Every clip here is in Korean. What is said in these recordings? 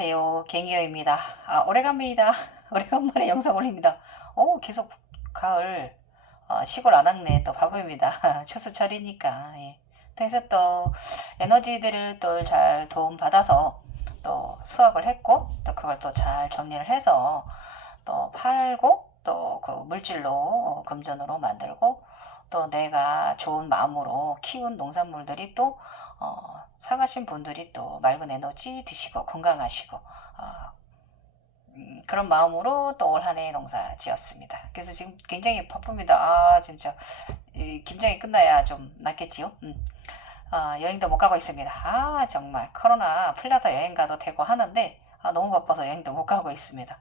안녕하세요. 갱이어입니다. 오래간만이다. 오래간만에 영상 올립니다. 계속 가을, 시골 안악내 또 바보입니다. 추수철이니까. 예. 그래서 또 에너지들을 또 잘 도움받아서 또 수확을 했고, 또 그걸 또 잘 정리를 해서 또 팔고, 또 그 물질로 금전으로 만들고, 또 내가 좋은 마음으로 키운 농산물들이 또 사가신 분들이 또 맑은 에너지 드시고 건강하시고 그런 마음으로 또 올 한해 농사 지었습니다. 그래서 지금 굉장히 바쁩니다. 진짜 김장이 끝나야 좀 낫겠지요. 여행도 못 가고 있습니다. 정말 코로나 풀려서 여행 가도 되고 하는데 너무 바빠서 여행도 못 가고 있습니다.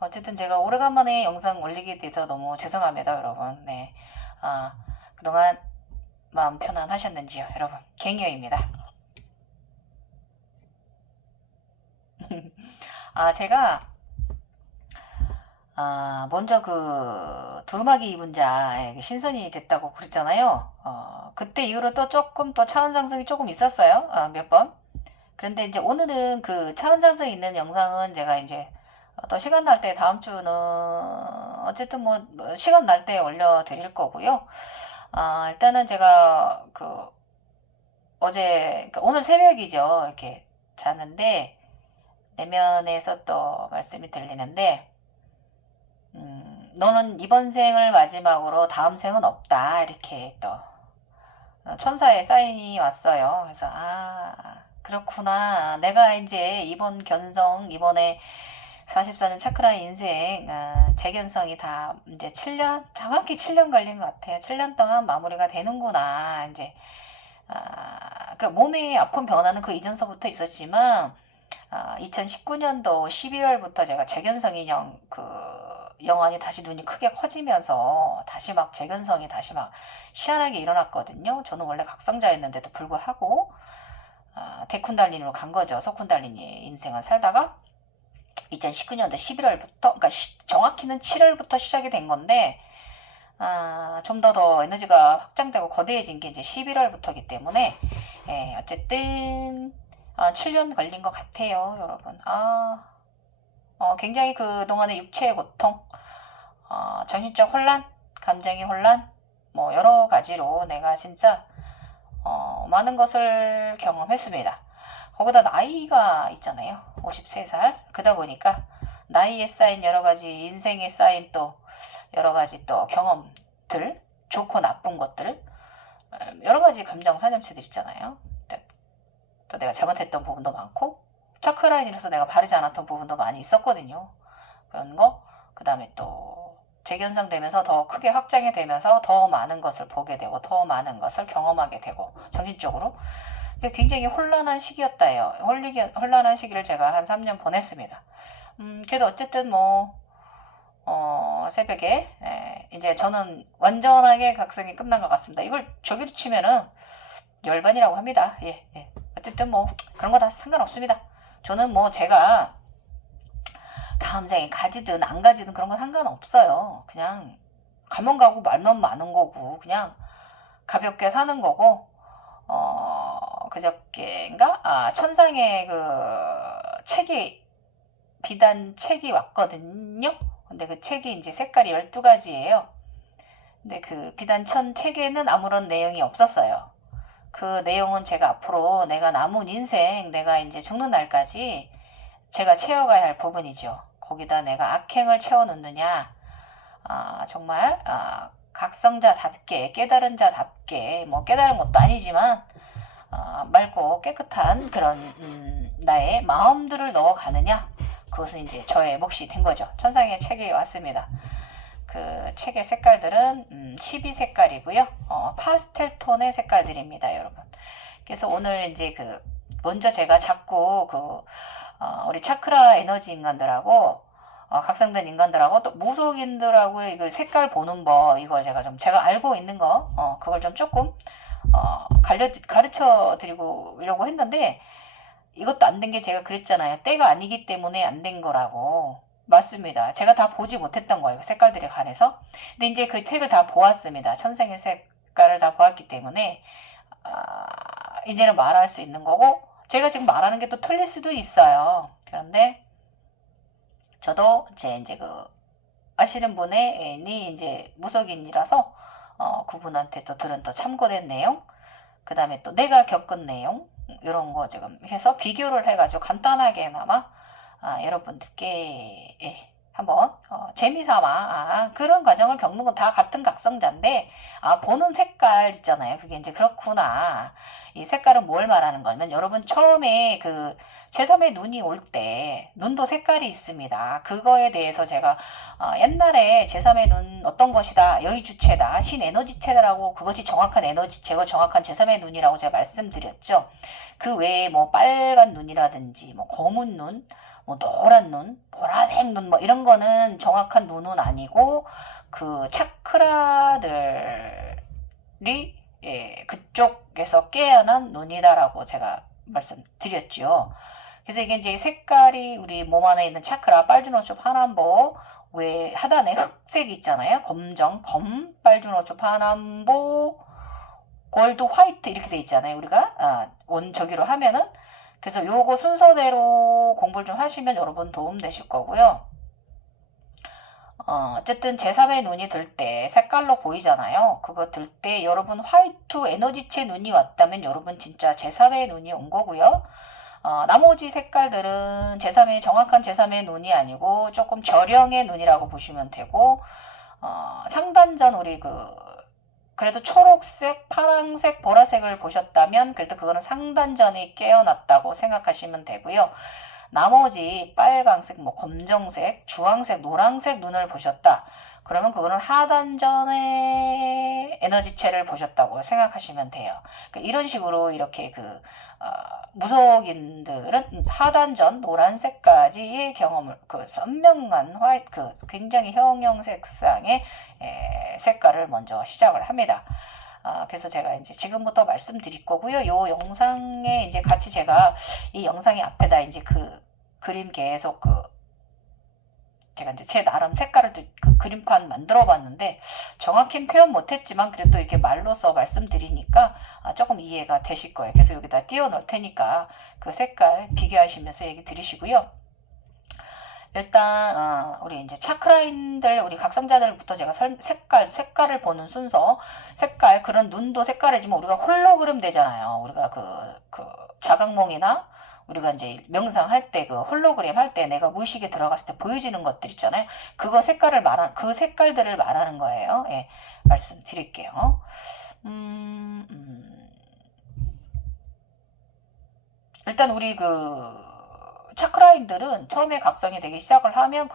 어쨌든 제가 오래간만에 영상 올리게 돼서 너무 죄송합니다, 여러분. 네. 그동안 마음 편안하셨는지요, 여러분. 갱이어입니다. 제가 먼저 그 두루마기 입은 자 신선이 됐다고 그랬잖아요. 그때 이후로 또 조금 또 차원 상승이 조금 있었어요. 몇 번. 그런데 이제 오늘은 그 차원 상승 있는 영상은 제가 이제 또 시간 날 때 다음 주는 어쨌든 뭐 시간 날 때 올려드릴 거고요. 일단은 제가 그 어제 그러니까 오늘 새벽이죠. 이렇게 자는데 내면에서 또 말씀이 들리는데 너는 이번 생을 마지막으로 다음 생은 없다. 이렇게 또 천사의 사인이 왔어요. 그래서 그렇구나. 내가 이제 이번 견성 이번에 44년 차크라 인생 재견성이 다 이제 7년 정확히 7년 걸린 것 같아요. 7년 동안 마무리가 되는구나. 이제 그 몸의 아픈 변화는 그 이전서부터 있었지만 2019년도 12월부터 제가 재견성인형 영환이 다시 눈이 크게 커지면서 다시 막 재견성이 다시 막 희한하게 일어났거든요. 저는 원래 각성자였는데도 불구하고 데쿤달리니로 간 거죠. 소쿤달리니 인생을 살다가 2019년도 11월부터 그러니까 정확히는 7월부터 시작이 된 건데 좀 더 에너지가 확장되고 거대해진 게 이제 11월부터이기 때문에 어쨌든 7년 걸린 것 같아요, 여러분. 굉장히 그동안의 육체의 고통, 정신적 혼란, 감정의 혼란, 뭐 여러 가지로 내가 진짜 많은 것을 경험했습니다. 거기다 나이가 있잖아요. 53살. 그러다 보니까 나이에 쌓인 여러 가지 인생에 쌓인 또 여러 가지 또 경험들, 좋고 나쁜 것들, 여러 가지 감정 산염체들 있잖아요. 또 내가 잘못했던 부분도 많고 차크라인이라서 내가 바르지 않았던 부분도 많이 있었거든요. 그런 거, 그 다음에 또 재견성되면서 더 크게 확장이 되면서 더 많은 것을 보게 되고 더 많은 것을 경험하게 되고 정신적으로 굉장히 혼란한 시기였다요. 혼란한 시기를 제가 한 3년 보냈습니다. 그래도 어쨌든 뭐 새벽에 이제 저는 완전하게 각성이 끝난 것 같습니다. 이걸 저기로 치면은 열반이라고 합니다. 예. 어쨌든 뭐 그런 거 다 상관없습니다. 저는 뭐 제가 다음 생에 가지든 안 가지든 그런 거 상관없어요. 그냥 가면 가고 말면 마는 거고 그냥 가볍게 사는 거고 그저께인가 천상의 그 책이 비단 책이 왔거든요. 근데 그 책이 이제 색깔이 12가지예요. 근데 그 비단 천 책에는 아무런 내용이 없었어요. 그 내용은 제가 앞으로 내가 남은 인생, 내가 이제 죽는 날까지 제가 채워가야 할 부분이죠. 거기다 내가 악행을 채워넣느냐, 정말 각성자답게 깨달은 자답게 뭐 깨달은 것도 아니지만 맑고 깨끗한 그런 나의 마음들을 넣어가느냐, 그것은 이제 저의 몫이 된 거죠. 천상의 책이 왔습니다. 그 책의 색깔들은 12색깔이고요. 파스텔 톤의 색깔들입니다, 여러분. 그래서 오늘 이제 먼저 제가 자꾸 우리 차크라 에너지 인간들하고 각성된 인간들하고 또 무속인들하고의 그 색깔 보는 법 이걸 제가 알고 있는 거 그걸 좀 조금 가르쳐 드리려고 했는데 이것도 안 된 게 제가 그랬잖아요. 때가 아니기 때문에 안 된 거라고. 맞습니다. 제가 다 보지 못했던 거예요. 색깔들에 관해서. 근데 이제 그 택을 다 보았습니다. 천생의 색깔을 다 보았기 때문에 이제는 말할 수 있는 거고 제가 지금 말하는 게 또 틀릴 수도 있어요. 그런데 저도 이제 그 아시는 분이 이제 무속인이라서 그분한테 또 들은 또 참고된 내용, 그 다음에 또 내가 겪은 내용, 이런 거 지금 해서 비교를 해가지고 간단하게나마 여러분들께 한번 재미삼아 그런 과정을 겪는 건 다 같은 각성자인데 보는 색깔 있잖아요. 그게 이제 그렇구나. 이 색깔은 뭘 말하는 거냐면 여러분 처음에 그 제3의 눈이 올 때 눈도 색깔이 있습니다. 그거에 대해서 제가 옛날에 제3의 눈 어떤 것이다. 여의주체다. 신에너지체라고 그것이 정확한 에너지체고 정확한 제3의 눈이라고 제가 말씀드렸죠. 그 외에 뭐 빨간 눈이라든지 뭐 검은 눈, 뭐 노란 눈, 보라색 눈, 뭐 이런 거는 정확한 눈은 아니고 그 차크라들이 그쪽에서 깨어난 눈이다라고 제가 말씀드렸죠. 그래서 이게 이제 색깔이 우리 몸 안에 있는 차크라, 빨주노초, 파남보, 왜 하단에 흑색 있잖아요. 검정, 빨주노초, 파남보, 골드, 화이트 이렇게 돼 있잖아요. 우리가 원저기로 하면은. 그래서 요거 순서대로 공부를 좀 하시면 여러분 도움 되실 거고요. 어쨌든 제3의 눈이 들 때 색깔로 보이잖아요. 그거 들 때 여러분 화이트 에너지체 눈이 왔다면 여러분 진짜 제3의 눈이 온 거고요. 나머지 색깔들은 제3의 정확한 제3의 눈이 아니고 조금 저령의 눈이라고 보시면 되고 상단전 우리 그래도 초록색, 파랑색, 보라색을 보셨다면 그래도 그거는 상단전이 깨어났다고 생각하시면 되고요. 나머지 빨강색, 뭐 검정색, 주황색, 노란색 눈을 보셨다. 그러면 그거는 하단전의 에너지체를 보셨다고 생각하시면 돼요. 이런 식으로 이렇게 무속인들은 하단전 노란색까지의 경험을 선명한 화이트 굉장히 형형 색상의 색깔을 먼저 시작을 합니다. 그래서 제가 이제 지금부터 말씀드릴 거고요. 요 영상에 이제 같이 제가 이 영상의 앞에다 이제 그림 계속 제가 이제 제 나름 색깔을 그림판 만들어 봤는데 정확히는 표현 못했지만 그래도 이렇게 말로써 말씀드리니까 조금 이해가 되실 거예요. 그래서 여기다 띄워 놓을 테니까 그 색깔 비교하시면서 얘기 들으시고요. 일단 우리 이제 차크라인들 우리 각성자들부터 제가 색깔을 보는 순서, 색깔 그런 눈도 색깔이지만 우리가 홀로그램 되잖아요. 우리가 그 자각몽이나 우리가 이제 명상할 때 그 홀로그램 할 때 내가 무의식에 들어갔을 때 보여지는 것들 있잖아요. 그거 색깔을 그 색깔들을 말하는 거예요. 예, 말씀드릴게요. 일단 우리 차크라인들은 처음에 각성이 되기 시작을 하면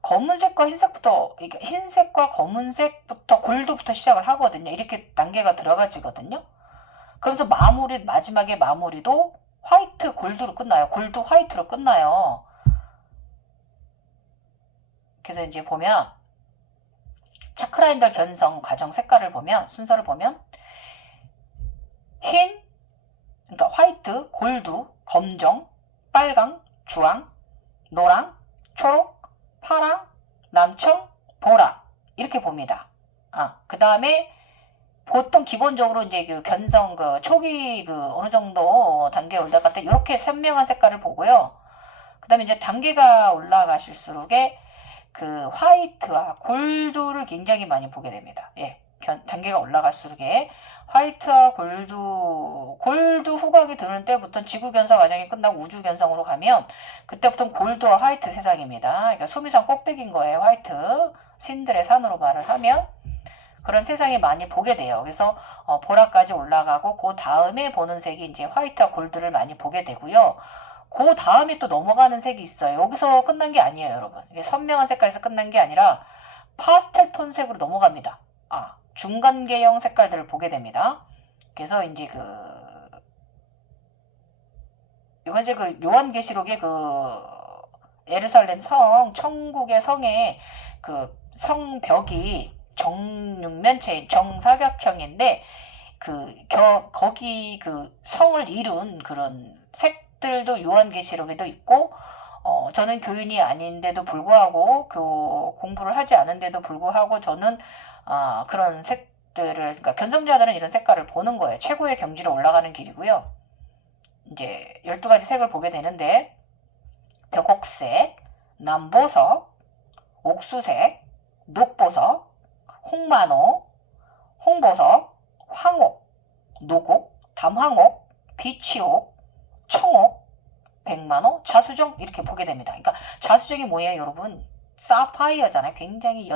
검은색과 흰색부터 흰색과 검은색부터 골드부터 시작을 하거든요. 이렇게 단계가 들어가지거든요. 그래서 마지막에 마무리도 화이트 골드로 끝나요. 골드 화이트로 끝나요. 그래서 이제 보면 차크라인들 견성 과정 색깔을 보면 순서를 보면 흰, 그러니까 화이트, 골드, 검정, 빨강, 주황, 노랑, 초록, 파랑, 남청, 보라 이렇게 봅니다. 그 다음에 보통 기본적으로 이제 견성 초기 어느 정도 단계에 올라갈 때 이렇게 선명한 색깔을 보고요. 그 다음에 이제 단계가 올라가실수록에 화이트와 골드를 굉장히 많이 보게 됩니다. 예. 단계가 올라갈수록에 화이트와 골드 후각이 드는 때부터 지구 견성 과정이 끝나고 우주 견성으로 가면 그때부터는 골드와 화이트 세상입니다. 그러니까 수미산 꼭대기인 거예요. 화이트 신들의 산으로 말을 하면 그런 세상이 많이 보게 돼요. 그래서 보라까지 올라가고 그 다음에 보는 색이 이제 화이트와 골드를 많이 보게 되고요. 그 다음에 또 넘어가는 색이 있어요. 여기서 끝난 게 아니에요, 여러분. 이게 선명한 색깔에서 끝난 게 아니라 파스텔 톤 색으로 넘어갑니다. 중간 계형 색깔들을 보게 됩니다. 그래서 이제 이건 이제 요한계시록의 예루살렘 천국의 성의 성벽이 정육면체인 정사각형인데 거기 성을 이룬 그런 색들도 요한계시록에도 있고 저는 교인이 아닌데도 불구하고 공부를 하지 않은데도 불구하고 저는 그런 색들을 그러니까 견성자들은 이런 색깔을 보는 거예요. 최고의 경지로 올라가는 길이고요. 이제 12가지 색을 보게 되는데 벽옥색, 남보석, 옥수색, 녹보석, 홍만호, 홍보석, 황옥, 노곡, 담황옥, 비치옥, 청옥, 백만호, 자수정 이렇게 보게 됩니다. 그러니까 자수정이 뭐예요, 여러분? 사파이어잖아요. 굉장히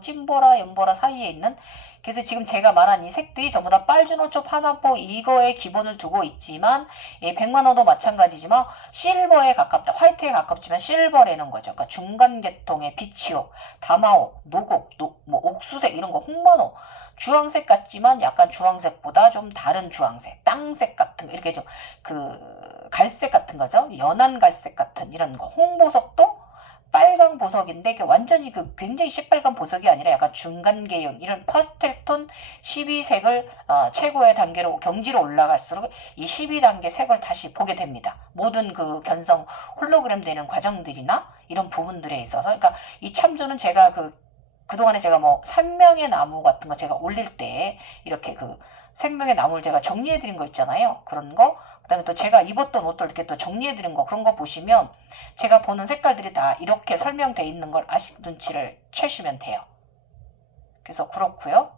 찐보라, 연보라 사이에 있는. 그래서 지금 제가 말한 이 색들이 전부 다 빨주노초, 파남보 이거에 기본을 두고 있지만 백만호도 마찬가지지만 실버에 가깝다. 화이트에 가깝지만 실버라는 거죠. 그러니까 중간 계통의 비치옥, 다마옥, 노곡, 뭐 옥수색 이런 거, 홍만호 주황색 같지만 약간 주황색보다 좀 다른 주황색, 땅색 같은 거 이렇게 좀 그 갈색 같은 거죠. 연한 갈색 같은 이런 거. 홍보석도 빨강 보석인데 완전히 그 굉장히 시빨간 보석이 아니라 약간 중간 계열 이런 파스텔톤 12색을 최고의 단계로 경지로 올라갈수록 이 12단계 색을 다시 보게 됩니다. 모든 그 견성 홀로그램 되는 과정들이나 이런 부분들에 있어서 그러니까 이 참조는 제가 그동안에 제가 뭐 생명의 나무 같은 거 제가 올릴 때 이렇게 그 생명의 나무를 제가 정리해 드린 거 있잖아요. 그런 거 그다음에 또 제가 입었던 옷들 이렇게 또 정리해 드린 거 그런 거 보시면 제가 보는 색깔들이 다 이렇게 설명되어 있는 걸 눈치를 채시면 돼요. 그래서 그렇고요.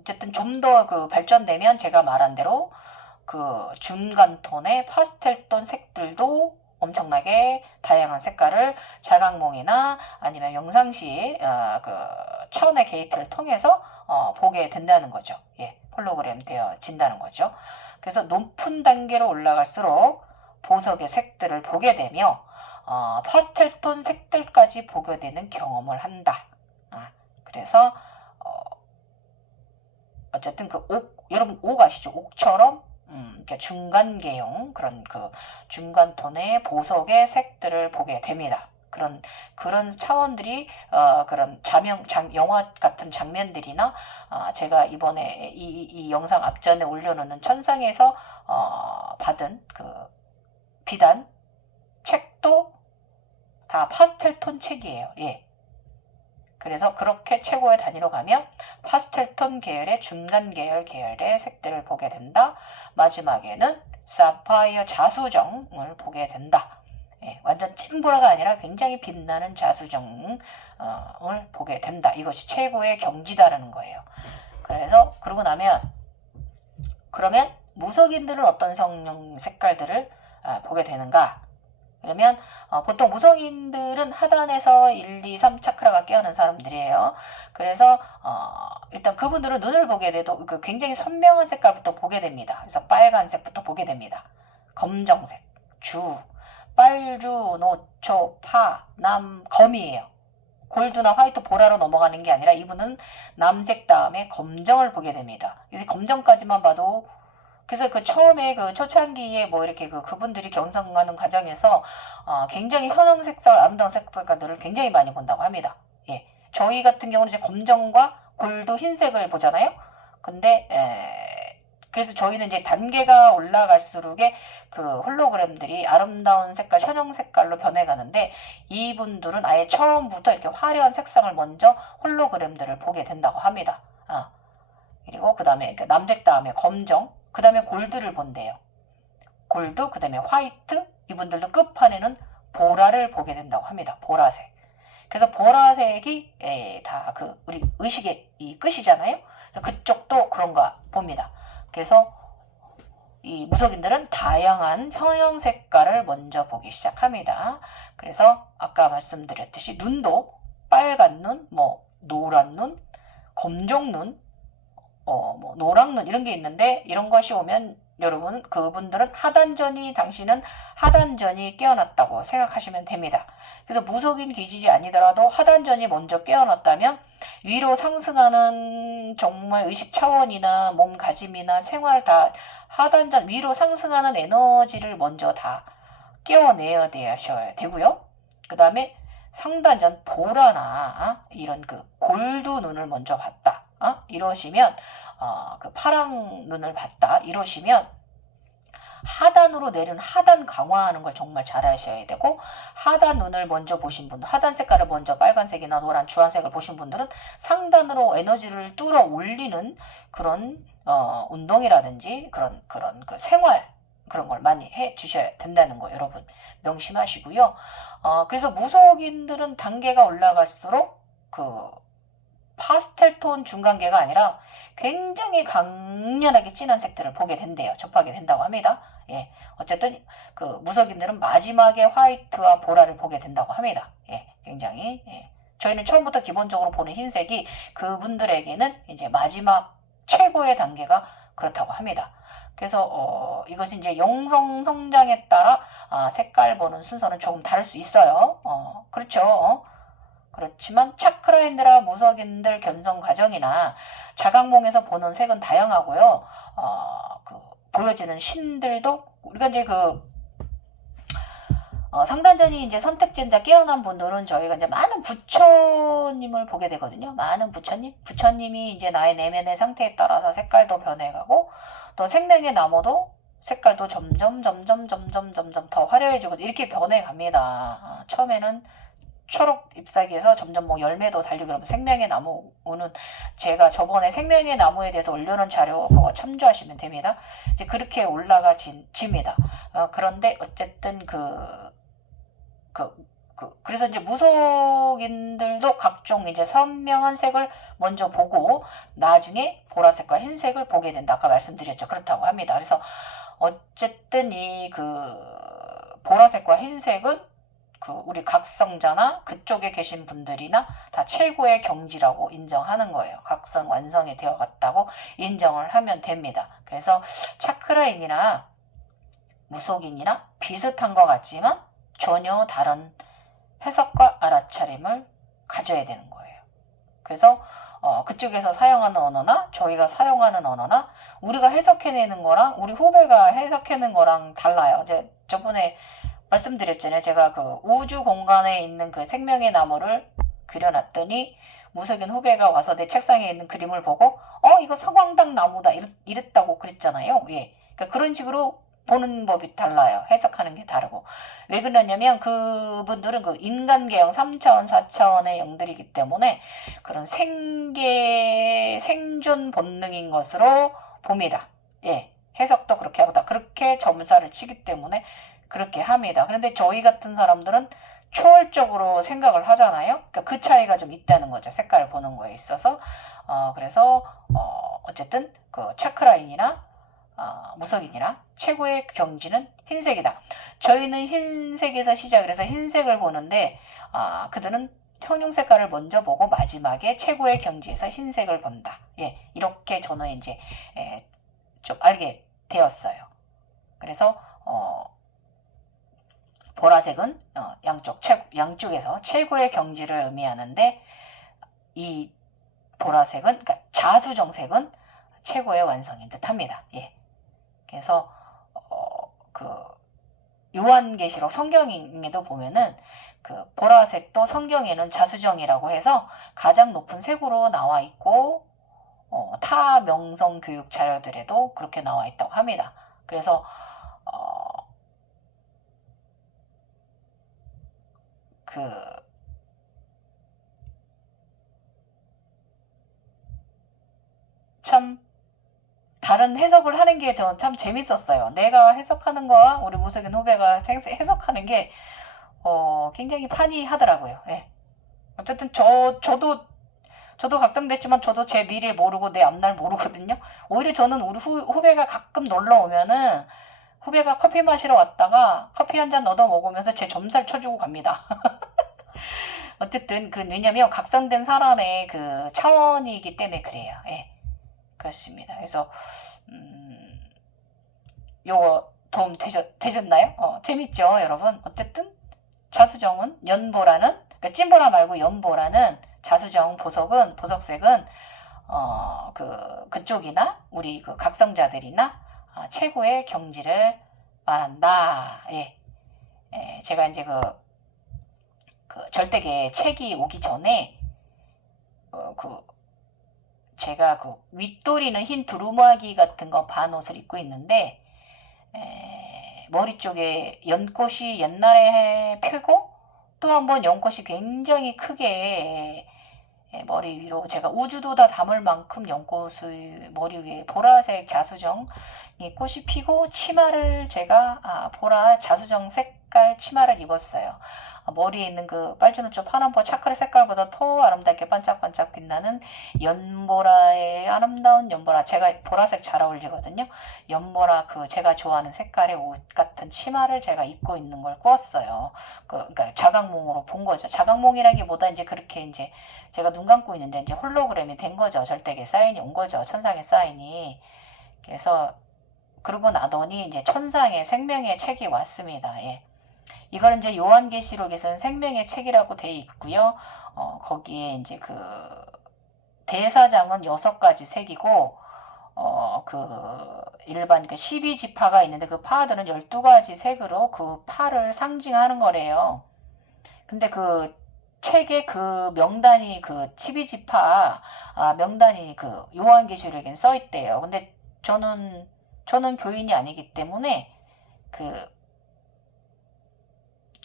어쨌든 좀 더 그 발전되면 제가 말한 대로 그 중간 톤의 파스텔 톤 색들도 엄청나게 다양한 색깔을 자각몽이나 아니면 영상시 그 차원의 게이트를 통해서 보게 된다는 거죠. 예, 홀로그램 되어진다는 거죠. 그래서 높은 단계로 올라갈수록 보석의 색들을 보게 되며 파스텔 톤 색들까지 보게 되는 경험을 한다. 그래서 어쨌든 그 여러분 옥 아시죠? 옥처럼 중간 계형 그런 그 중간 톤의 보석의 색들을 보게 됩니다. 그런 차원들이 그런 영화 같은 장면들이나 제가 이번에 이 영상 앞전에 올려놓는 천상에서 받은 그 비단 책도 다 파스텔 톤 책이에요. 예. 그래서 그렇게 최고의 단위로 가면 파스텔톤 계열의 중간 계열의 색들을 보게 된다. 마지막에는 사파이어 자수정을 보게 된다. 예, 완전 찐보라가 아니라 굉장히 빛나는 자수정을 보게 된다. 이것이 최고의 경지다라는 거예요. 그래서 그러고 나면 그러면 무속인들은 어떤 성령 색깔들을 보게 되는가? 그러면 보통 무속인들은 하단에서 1, 2, 3 차크라가 깨어난 사람들이에요. 그래서 일단 그분들은 눈을 보게 돼도 굉장히 선명한 색깔부터 보게 됩니다. 그래서 빨간색부터 보게 됩니다. 검정색, 빨주, 노초, 파, 남, 검이에요. 골드나 화이트, 보라로 넘어가는 게 아니라 이분은 남색 다음에 검정을 보게 됩니다. 그래서 검정까지만 봐도 그래서 처음에 초창기에 뭐 이렇게 그분들이 경성하는 과정에서 굉장히 현황 색깔, 아름다운 색깔들을 굉장히 많이 본다고 합니다. 예. 저희 같은 경우는 이제 검정과 골드 흰색을 보잖아요. 근데 그래서 저희는 이제 단계가 올라갈수록에 그 홀로그램들이 아름다운 색깔, 현황 색깔로 변해가는데 이분들은 아예 처음부터 이렇게 화려한 색상을 먼저 홀로그램들을 보게 된다고 합니다. 그리고 그 다음에 남색 다음에 검정, 그 다음에 골드를 본대요. 골드, 그 다음에 화이트, 이분들도 끝판에는 보라를 보게 된다고 합니다. 보라색. 그래서 보라색이 다 우리 의식의 이 끝이잖아요. 그래서 그쪽도 그런가 봅니다. 그래서 이 무속인들은 다양한 현형 색깔을 먼저 보기 시작합니다. 그래서 아까 말씀드렸듯이 눈도 빨간 눈, 뭐 노란 눈, 검정 눈, 뭐 노랑눈 이런 게 있는데 이런 것이 오면 여러분 그분들은 당신은 하단전이 깨어났다고 생각하시면 됩니다. 그래서 무속인 기질이 아니더라도 하단전이 먼저 깨어났다면 위로 상승하는 정말 의식 차원이나 몸가짐이나 생활 다 하단전 위로 상승하는 에너지를 먼저 다 깨어내야 되고요. 그 다음에 상단전 보라나 이런 골드 눈을 먼저 봤다. 이러시면 그 파랑 눈을 봤다. 이러시면 하단으로 내린 하단 강화하는 걸 정말 잘 하셔야 되고, 하단 눈을 먼저 보신 분들, 하단 색깔을 먼저 빨간색이나 노란 주황색을 보신 분들은 상단으로 에너지를 뚫어 올리는 그런 운동이라든지 그런 그 생활 그런 걸 많이 해 주셔야 된다는 거 여러분 명심하시고요. 그래서 무속인들은 단계가 올라갈수록 그 파스텔 톤 중간계가 아니라 굉장히 강렬하게 진한 색들을 보게 된대요. 접하게 된다고 합니다. 예, 어쨌든 그 무속인들은 마지막에 화이트와 보라를 보게 된다고 합니다. 예, 굉장히 저희는 처음부터 기본적으로 보는 흰색이 그분들에게는 이제 마지막 최고의 단계가 그렇다고 합니다. 그래서 이것이 이제 영성 성장에 따라 색깔 보는 순서는 조금 다를 수 있어요. 그렇죠. 그렇지만 차크라인들과 무속인들 견성 과정이나 자각몽에서 보는 색은 다양하고요. 보여지는 신들도 우리가 이제 상단전이 이제 선택진자 깨어난 분들은 저희가 이제 많은 부처님을 보게 되거든요. 많은 부처님이 이제 나의 내면의 상태에 따라서 색깔도 변해가고 또 생명의 나무도 색깔도 점점 더 화려해지고 이렇게 변해갑니다. 처음에는 초록 잎사귀에서 점점 뭐 열매도 달리고 그러면 생명의 나무는 제가 저번에 생명의 나무에 대해서 올려놓은 자료 그거 참조하시면 됩니다. 이제 그렇게 올라가 집니다. 그런데 어쨌든 그래서 이제 무속인들도 각종 이제 선명한 색을 먼저 보고 나중에 보라색과 흰색을 보게 된다. 아까 말씀드렸죠. 그렇다고 합니다. 그래서 어쨌든 이 보라색과 흰색은 우리 각성자나 그쪽에 계신 분들이나 다 최고의 경지라고 인정하는 거예요. 각성 완성이 되어 갔다고 인정을 하면 됩니다. 그래서 차크라인이나 무속인이나 비슷한 것 같지만 전혀 다른 해석과 알아차림을 가져야 되는 거예요. 그래서 그쪽에서 사용하는 언어나 저희가 사용하는 언어나 우리가 해석해내는 거랑 우리 후배가 해석해내는 거랑 달라요. 이제 저번에 말씀드렸잖아요. 제가 그 우주 공간에 있는 그 생명의 나무를 그려놨더니 무속인 후배가 와서 내 책상에 있는 그림을 보고 이거 성황당 나무다 이랬다고 그랬잖아요. 예. 그러니까 그런 식으로 보는 법이 달라요. 해석하는 게 다르고. 왜 그러냐면 그분들은 그 인간계형 3차원, 4차원의 영들이기 때문에 그런 생존 본능인 것으로 봅니다. 예. 해석도 그렇게 하고 그렇게 점사를 치기 때문에 그렇게 합니다. 그런데 저희 같은 사람들은 초월적으로 생각을 하잖아요. 그러니까 그 차이가 좀 있다는 거죠. 색깔을 보는 거에 있어서. 그래서 어쨌든 그 차크라인이나 무속인이나 최고의 경지는 흰색이다. 저희는 흰색에서 시작을 해서 흰색을 보는데 그들은 형용 색깔을 먼저 보고 마지막에 최고의 경지에서 흰색을 본다. 예, 이렇게 저는 이제 좀 알게 되었어요. 그래서 보라색은 양쪽에서 최고의 경지를 의미하는데 이 보라색은 그러니까 자수정색은 최고의 완성인 듯합니다. 예. 그래서 요한계시록 성경에도 보면은 그 보라색도 성경에는 자수정이라고 해서 가장 높은 색으로 나와 있고 타 명성 교육 자료들에도 그렇게 나와 있다고 합니다. 그래서 참 다른 해석을 하는 게 저는 참 재밌었어요. 내가 해석하는 거와 우리 무속인 후배가 해석하는 게 굉장히 판이하더라고요. 예. 어쨌든 저도 각성됐지만 저도 제 미래 모르고 내 앞날 모르거든요. 오히려 저는 우리 후배가 가끔 놀러 오면은 후배가 커피 마시러 왔다가 커피 한 잔 얻어 먹으면서 제 점살 쳐주고 갑니다. 어쨌든 왜냐면 각성된 사람의 그 차원이기 때문에 그래요. 예. 그렇습니다. 그래서 요거 도움 되셨나요? 재밌죠, 여러분? 어쨌든 자수정은 연보라는 그러니까 찐보라 말고 연보라는 자수정 보석색은 그쪽이나 우리 그 각성자들이나 최고의 경지를 말한다. 예. 제가 이제 그 절대계 책이 오기 전에 제가 윗도리는 흰 두루마기 같은 거 반옷을 입고 있는데 머리 쪽에 연꽃이 옛날에 펴고 또 한 번 연꽃이 굉장히 크게 머리 위로 제가 우주도 다 담을 만큼 연꽃을 머리 위에 보라색 자수정 꽃이 피고 치마를 제가 보라 자수정 색깔 치마를 입었어요. 머리에 있는 그 빨주노초 파남보 차크라 색깔보다 더 아름답게 반짝반짝 빛나는 연보라의 아름다운 연보라, 제가 보라색 잘 어울리거든요. 연보라 그 제가 좋아하는 색깔의 옷 같은 치마를 제가 입고 있는 걸 꾸었어요. 그러니까 자각몽으로 본 거죠. 자각몽이라기보다 이제 그렇게 이제 제가 눈 감고 있는데 이제 홀로그램이 된 거죠. 절대계 사인이 온 거죠. 천상의 사인이. 그래서 그러고 나더니 이제 천상의 생명의 책이 왔습니다. 예. 이걸 이제 요한계시록에서는 생명의 책이라고 돼 있고요. 거기에 이제 그 대사장은 6가지 색이고 그 일반 그 12지파가 있는데 그 파들은 12가지 색으로 그 파를 상징하는 거래요. 근데 그 책에 그 명단이 그 12지파 명단이 그 요한계시록에는 써 있대요. 근데 저는 교인이 아니기 때문에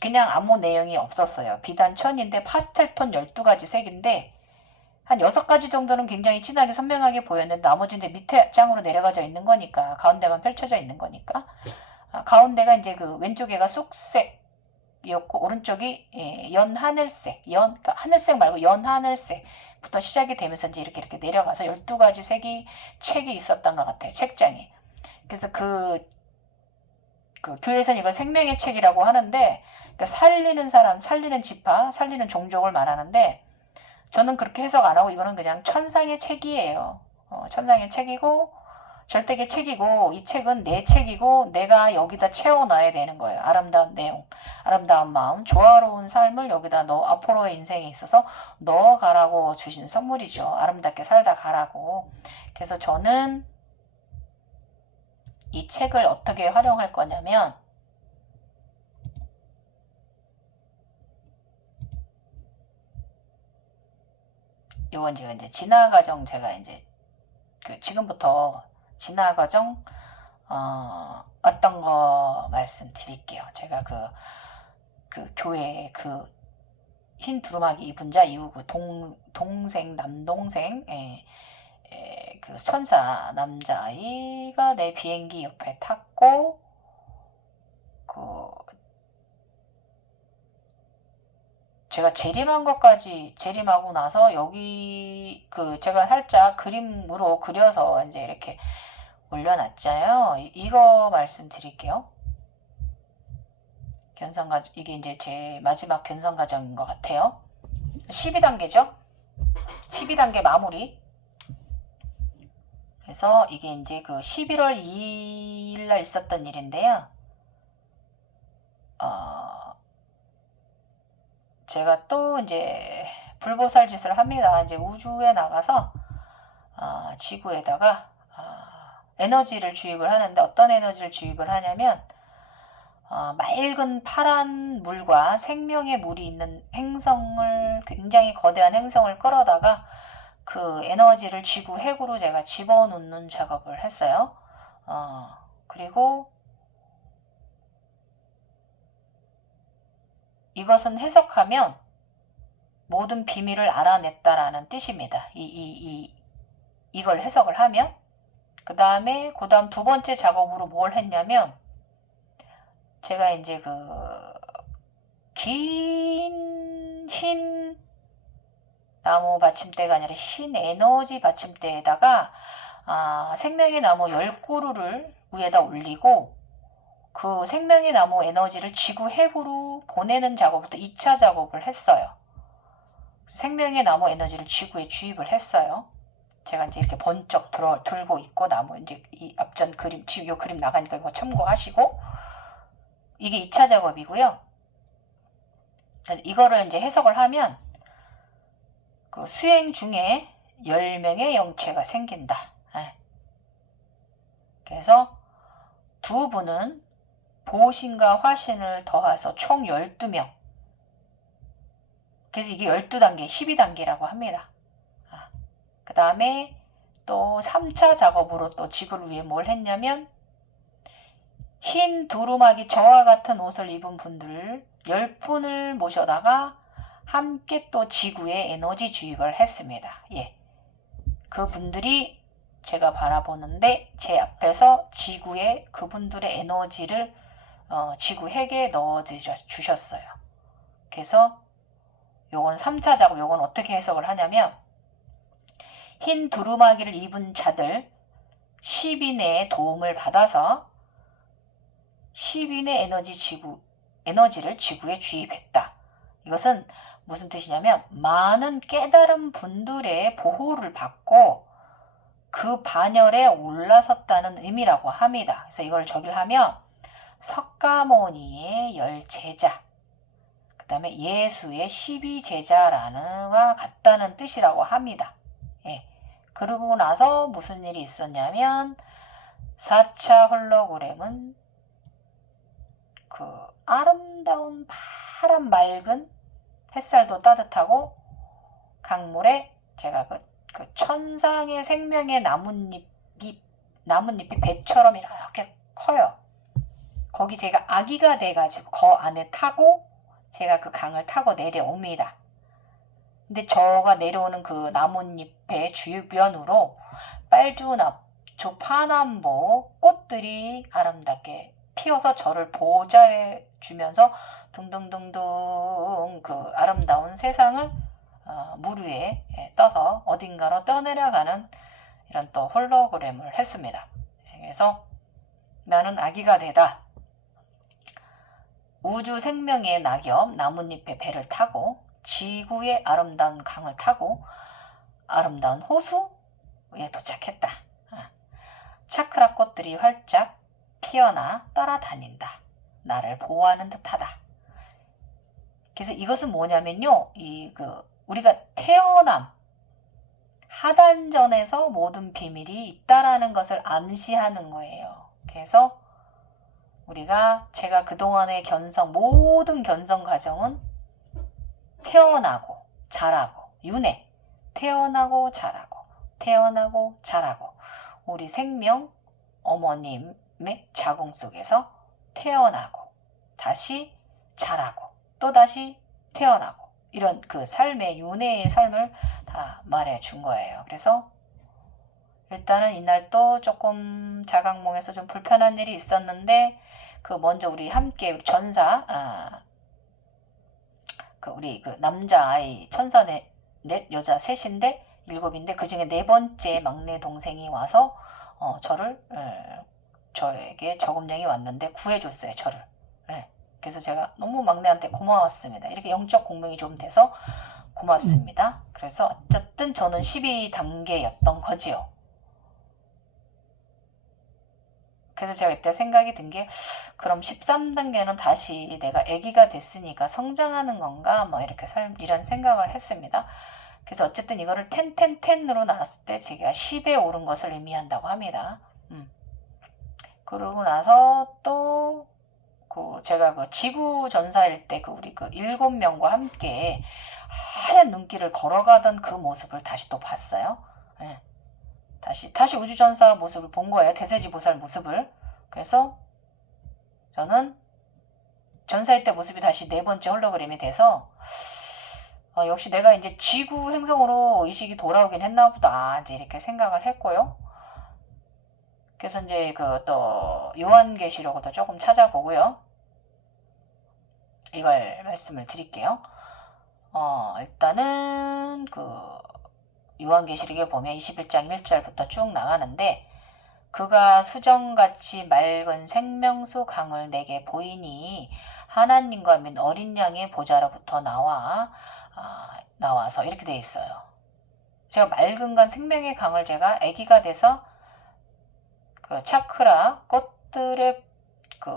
그냥 아무 내용이 없었어요. 비단 천인데 파스텔톤 12가지 색인데 한 6가지 정도는 굉장히 진하게 선명하게 보였는데 나머지는 밑에 장으로 내려가져 있는 거니까 가운데만 펼쳐져 있는 거니까 가운데가 이제 그 왼쪽에가 쑥색이었고 오른쪽이 연하늘색 그러니까 하늘색 말고 연하늘색부터 시작이 되면서 이제 이렇게 내려가서 12가지 색이 책이 있었던 것 같아요. 책장이. 그래서 그 교회에서는 이걸 생명의 책이라고 하는데 그러니까 살리는 사람, 살리는 지파, 살리는 종족을 말하는데 저는 그렇게 해석 안 하고 이거는 그냥 천상의 책이에요. 천상의 책이고 절대계 책이고 이 책은 내 책이고 내가 여기다 채워놔야 되는 거예요. 아름다운 내용, 아름다운 마음, 조화로운 삶을 여기다 앞으로의 인생에 있어서 넣어가라고 주신 선물이죠. 아름답게 살다 가라고. 그래서 저는 이 책을 어떻게 활용할 거냐면 요건 제가 이제 진화과정 제가 이제 지금부터 진화과정 어떤 거 말씀드릴게요. 제가 그 교회 그 흰 두루마기 입은 자 이후 그 동생 남동생 그 천사 남자아이가 내 비행기 옆에 탔고 제가 재림하고 나서 여기 제가 살짝 그림으로 그려서 이제 이렇게 올려놨잖아요. 이거 말씀드릴게요. 이게 이제 제 마지막 견성 과정인 것 같아요. 12단계죠. 12단계 마무리. 그래서 이게 이제 그 11월 2일 날 있었던 일인데요. 제가 또 이제 불보살 짓을 합니다. 이제 우주에 나가서 지구에다가 에너지를 주입을 하는데 어떤 에너지를 주입을 하냐면 맑은 파란 물과 생명의 물이 있는 행성을 굉장히 거대한 행성을 끌어다가 그 에너지를 지구 핵으로 제가 집어넣는 작업을 했어요. 그리고 이것은 해석하면 모든 비밀을 알아냈다라는 뜻입니다. 이걸 해석을 하면 그 다음 두 번째 작업으로 뭘 했냐면 제가 이제 긴 흰 나무 받침대가 아니라 흰 에너지 받침대에다가 생명의 나무 10그루를 위에다 올리고 그 생명의 나무 에너지를 지구 핵으로 보내는 작업부터 2차 작업을 했어요. 생명의 나무 에너지를 지구에 주입을 했어요. 제가 이제 이렇게 번쩍 들고 있고 나무 이제 이 앞전 그림 지금 이 그림 나가니까 이거 참고하시고 이게 2차 작업이고요. 그래서 이거를 이제 해석을 하면 그 수행 중에 10명의 영체가 생긴다. 그래서 두 분은 보신과 화신을 더해서 총 12명. 그래서 이게 12단계, 12단계라고 합니다. 그 다음에 또 3차 작업으로 또 지구를 위해 뭘 했냐면 흰 두루마기 저와 같은 옷을 입은 분들 10분을 모셔다가 함께 또 지구에 에너지 주입을 했습니다. 예. 그분들이 제가 바라보는데 제 앞에서 지구에 그분들의 에너지를 지구 핵에 넣어 주셨어요. 그래서 요건 3차 작업, 요건 어떻게 해석을 하냐면 흰 두루마기를 입은 자들 10인의 도움을 받아서 10인의 에너지를 지구에 주입했다. 이것은 무슨 뜻이냐면 많은 깨달은 분들의 보호를 받고 그 반열에 올라섰다는 의미라고 합니다. 그래서 이걸 적용하면 석가모니의 10제자, 그 다음에 예수의 12제자라는와 같다는 뜻이라고 합니다. 예. 그러고 나서 무슨 일이 있었냐면 4차 홀로그램은 그 아름다운 파란 맑은 햇살도 따뜻하고 강물에 제가 그 천상의 생명의 나뭇잎이 배처럼 이렇게 커요. 거기 제가 아기가 돼가지고 그 안에 타고 제가 그 강을 타고 내려옵니다. 근데 저가 내려오는 그 나뭇잎의 주변으로 빨주납초, 파남보 꽃들이 아름답게 피어서 저를 보호자해 주면서 둥둥둥둥 그 아름다운 세상을 물 위에 떠서 어딘가로 떠내려가는 이런 또 홀로그램을 했습니다. 그래서 나는 아기가 되다. 우주 생명의 낙엽 나뭇잎의 배를 타고 지구의 아름다운 강을 타고 아름다운 호수에 도착했다. 차크라 꽃들이 활짝 피어나 따라다닌다. 나를 보호하는 듯하다. 그래서 이것은 뭐냐면요. 우리가 태어남 하단전에서 모든 비밀이 있다라는 것을 암시하는 거예요. 그래서 제가 그동안의 모든 견성 과정은 태어나고 자라고 윤회, 태어나고 자라고 우리 생명 어머님의 자궁 속에서 태어나고 다시 자라고 또다시 태어나고 이런 그 삶의 윤회의 삶을 다 말해 준 거예요. 그래서 일단은 이날 또 조금 자각몽에서 좀 불편한 일이 있었는데 먼저 우리 전사 우리 남자 아이 천사 넷 여자 셋인데 7인데 그 중에 4번째 막내 동생이 와서 저에게 저금령이 왔는데 구해줬어요. 저를. 네. 그래서 제가 너무 막내한테 고마웠습니다. 이렇게 영적 공명이 좀 돼서 고맙습니다. 그래서 어쨌든 저는 12단계였던 거지요. 그래서 제가 이때 생각이 든 게 그럼 13단계는 다시 내가 아기가 됐으니까 성장하는 건가 이렇게 이런 생각을 했습니다. 그래서 어쨌든 이거를 10으로 나눴을 때 제가 10에 오른 것을 의미한다고 합니다. 그러고 나서 또 제가 지구 전사일 때 우리 7명과 함께 하얀 눈길을 걸어가던 그 모습을 다시 또 봤어요. 네. 다시 우주전사 모습을 본 거예요. 대세지보살 모습을. 그래서 저는 전사일 때 모습이 다시 4번째 홀로그램이 돼서 역시 내가 이제 지구 행성으로 의식이 돌아오긴 했나 보다 이제 이렇게 생각을 했고요. 그래서 이제 또 요한계시록도 조금 찾아보고요. 이걸 말씀을 드릴게요. 일단은 요한계시록에 보면 21장 1절부터 쭉 나가는데 그가 수정같이 맑은 생명수 강을 내게 보이니 하나님과 민 어린 양의 보좌로부터 나와서 이렇게 돼 있어요. 제가 맑은 간 생명의 강을 제가 아기가 돼서 차크라 꽃들의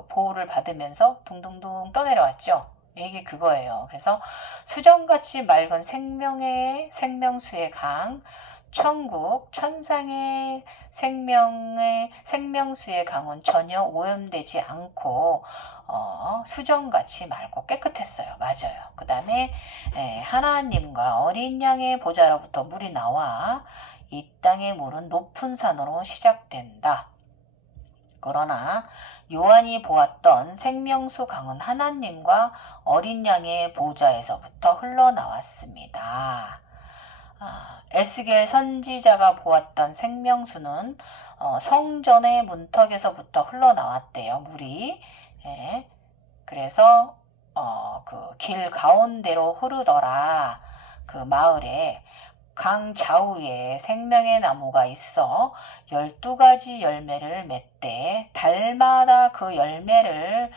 보호를 받으면서 둥둥둥 떠내려왔죠. 이게 그거예요. 그래서 수정같이 맑은 생명수의 강, 천국, 천상의 생명수의 강은 전혀 오염되지 않고 수정같이 맑고 깨끗했어요. 맞아요. 그 다음에 하나님과 어린 양의 보좌로부터 물이 나와 이 땅의 물은 높은 산으로 시작된다. 그러나 요한이 보았던 생명수 강은 하나님과 어린 양의 보좌에서부터 흘러나왔습니다. 에스겔 선지자가 보았던 생명수는 성전의 문턱에서부터 흘러나왔대요. 물이. 예. 그래서 그 길 가운데로 흐르더라. 그 마을에 강 좌우에 생명의 나무가 있어 12가지 열매를 맺되 달마다 그 열매를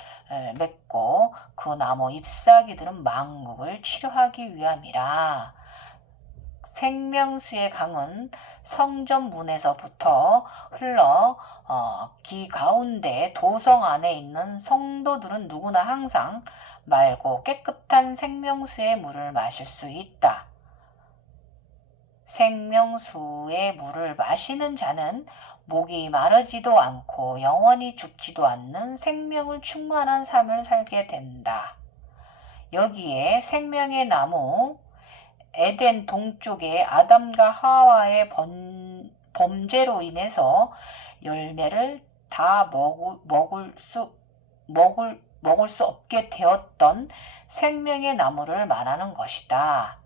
맺고 그 나무 잎사귀들은 만국을 치료하기 위함이라. 생명수의 강은 성전 문에서부터 흘러 기 가운데 도성 안에 있는 성도들은 누구나 항상 맑고 깨끗한 생명수의 물을 마실 수 있다. 생명수의 물을 마시는 자는 목이 마르지도 않고 영원히 죽지도 않는 생명을 충만한 삶을 살게 된다. 여기에 생명의 나무, 에덴 동쪽에 아담과 하와의 범죄로 인해서 열매를 다 먹을 수 없게 되었던 생명의 나무를 말하는 것이다.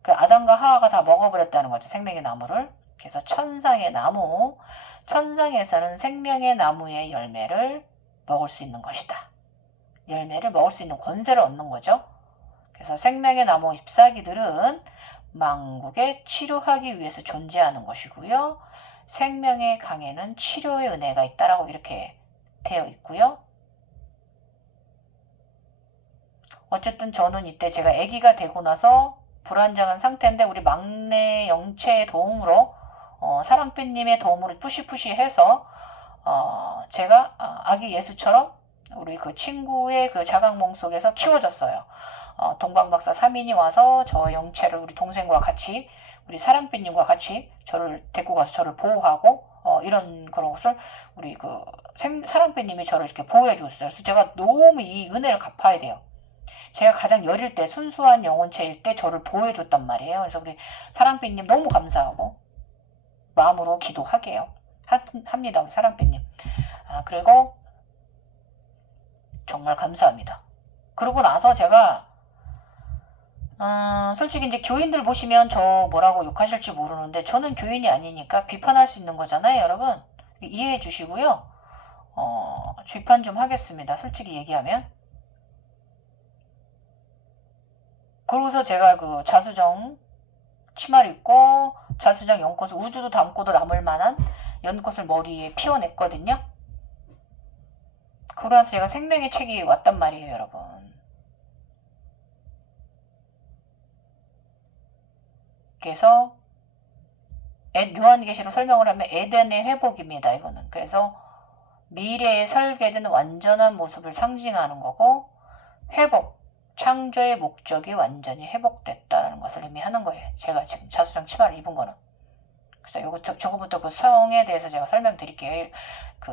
그 아담과 하와가 다 먹어버렸다는 거죠. 생명의 나무를. 그래서 천상의 나무, 천상에서는 생명의 나무의 열매를 먹을 수 있는 것이다. 열매를 먹을 수 있는 권세를 얻는 거죠. 그래서 생명의 나무 잎사귀들은 만국에 치료하기 위해서 존재하는 것이고요. 생명의 강에는 치료의 은혜가 있다라고 이렇게 되어 있고요. 어쨌든 저는 이때 제가 아기가 되고 나서 불안정한 상태인데 우리 막내 영체의 도움으로 사랑빛님의 도움으로 푸시푸시 해서 제가 아기 예수처럼 우리 그 친구의 그 자각몽 속에서 키워졌어요. 동방박사 3인이 와서 저 영체를 우리 동생과 같이 우리 사랑빛님과 같이 저를 데리고 가서 저를 보호하고 이런 그런 것을 우리 그 사랑빛님이 저를 이렇게 보호해 줬어요. 그래서 제가 너무 이 은혜를 갚아야 돼요. 제가 가장 여릴 때 순수한 영혼체일 때 저를 보호해줬단 말이에요. 그래서 우리 사랑빛님 너무 감사하고 마음으로 기도하게요. 합니다. 우리 사랑빛님. 그리고 정말 감사합니다. 그러고 나서 제가 솔직히 이제 교인들 보시면 저 뭐라고 욕하실지 모르는데 저는 교인이 아니니까 비판할 수 있는 거잖아요. 여러분 이해해 주시고요. 비판 좀 하겠습니다. 솔직히 얘기하면. 그러고서 제가 그 자수정 치마를 입고 자수정 연꽃을 우주도 담고도 남을 만한 연꽃을 머리에 피워냈거든요. 그러면서 제가 생명의 책이 왔단 말이에요. 여러분. 그래서 요한계시로 설명을 하면 에덴의 회복입니다. 이거는. 그래서 미래에 설계된 완전한 모습을 상징하는 거고 회복, 창조의 목적이 완전히 회복됐다는 것을 의미하는 거예요. 제가 지금 자수정 치마를 입은 거는. 그래서 저거부터 그 성에 대해서 제가 설명드릴게요. 그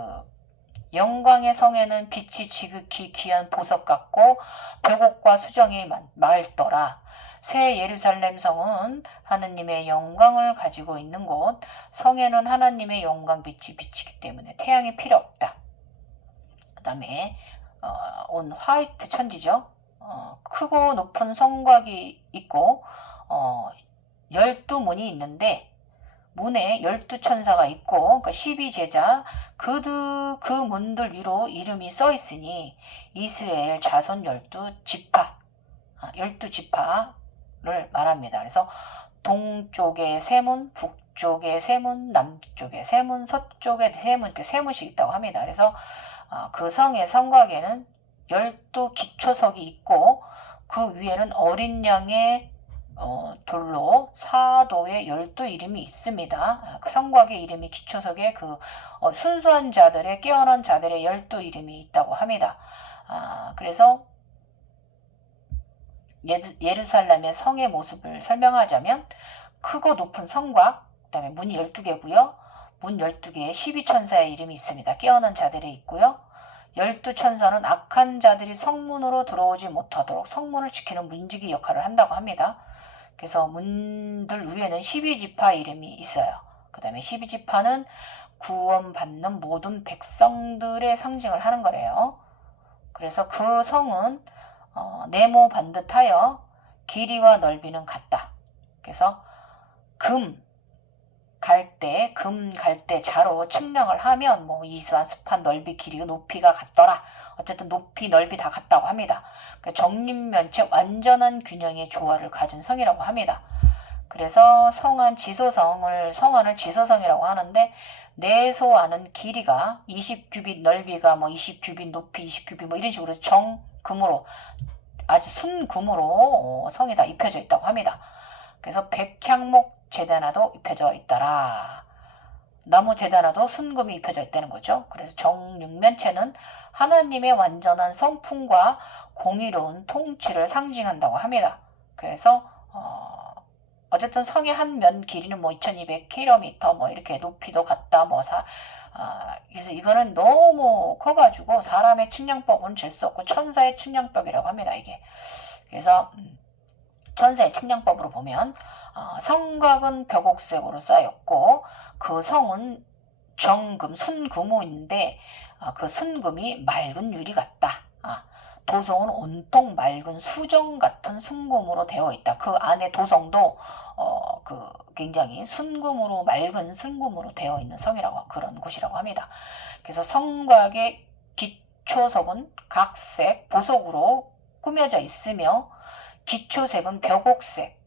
영광의 성에는 빛이 지극히 귀한 보석 같고 벽옥과 수정이 맑더라. 새 예루살렘 성은 하느님의 영광을 가지고 있는 곳. 성에는 하나님의 영광 빛이 비치기 때문에 태양이 필요 없다. 그 다음에 온 화이트 천지죠. 크고 높은 성곽이 있고 12문이 있는데 문에 12천사가 있고 그러니까 12제자 그 문들 위로 이름이 써 있으니 이스라엘 자손 12지파 12지파를 말합니다. 그래서 동쪽에 세 문, 북쪽에 세 문, 남쪽에 세 문, 서쪽에 세 문, 이렇게 세 문씩 있다고 합니다. 그래서 그 성의 성곽에는 12기초석이 있고 그 위에는 어린 양의 돌로 사도의 12이름이 있습니다. 그 성곽의 이름이 기초석에 그 순수한 자들의 깨어난 자들의 12이름이 있다고 합니다. 그래서 예루살렘의 성의 모습을 설명하자면 크고 높은 성곽, 그 다음에 문이 12개고요. 문 12개에 12천사의 이름이 있습니다. 깨어난 자들이 있고요. 12천사는 악한 자들이 성문으로 들어오지 못하도록 성문을 지키는 문지기 역할을 한다고 합니다. 그래서 문들 위에는 12지파 이름이 있어요. 그 다음에 12지파는 구원받는 모든 백성들의 상징을 하는 거래요. 그래서 그 성은 네모 반듯하여 길이와 넓이는 같다. 그래서 금 갈대 자로 측량을 하면 뭐 이수한 습한 넓이 길이 높이가 같더라. 어쨌든 높이 넓이 다 같다고 합니다. 정립면체 완전한 균형의 조화를 가진 성이라고 합니다. 그래서 성안을 지소성이라고 하는데 내소안은 길이가 20규빗 넓이가 뭐 20규빗 높이 20규빗 뭐 이런 식으로 정금으로 아주 순금으로 성이 다 입혀져 있다고 합니다. 그래서 백향목 제단화도 입혀져 있더라. 나무 제단화도 순금이 입혀져 있다는 거죠. 그래서 정육면체는 하나님의 완전한 성품과 공의로운 통치를 상징한다고 합니다. 그래서 어쨌든 성의 한 면 길이는 뭐 2200km 뭐 이렇게 높이도 같다 그래서 이거는 너무 커가지고 사람의 측량법은 잴 수 없고 천사의 측량법이라고 합니다. 이게 그래서 천사의 측량법으로 보면 성곽은 벽옥색으로 쌓였고 그 성은 정금 순금인데 그 순금이 맑은 유리 같다. 도성은 온통 맑은 수정 같은 순금으로 되어 있다. 그 안에 도성도 굉장히 맑은 순금으로 되어 있는 성이라고 그런 곳이라고 합니다. 그래서 성곽의 기초석은 각색 보석으로 꾸며져 있으며 기초색은 벽옥색,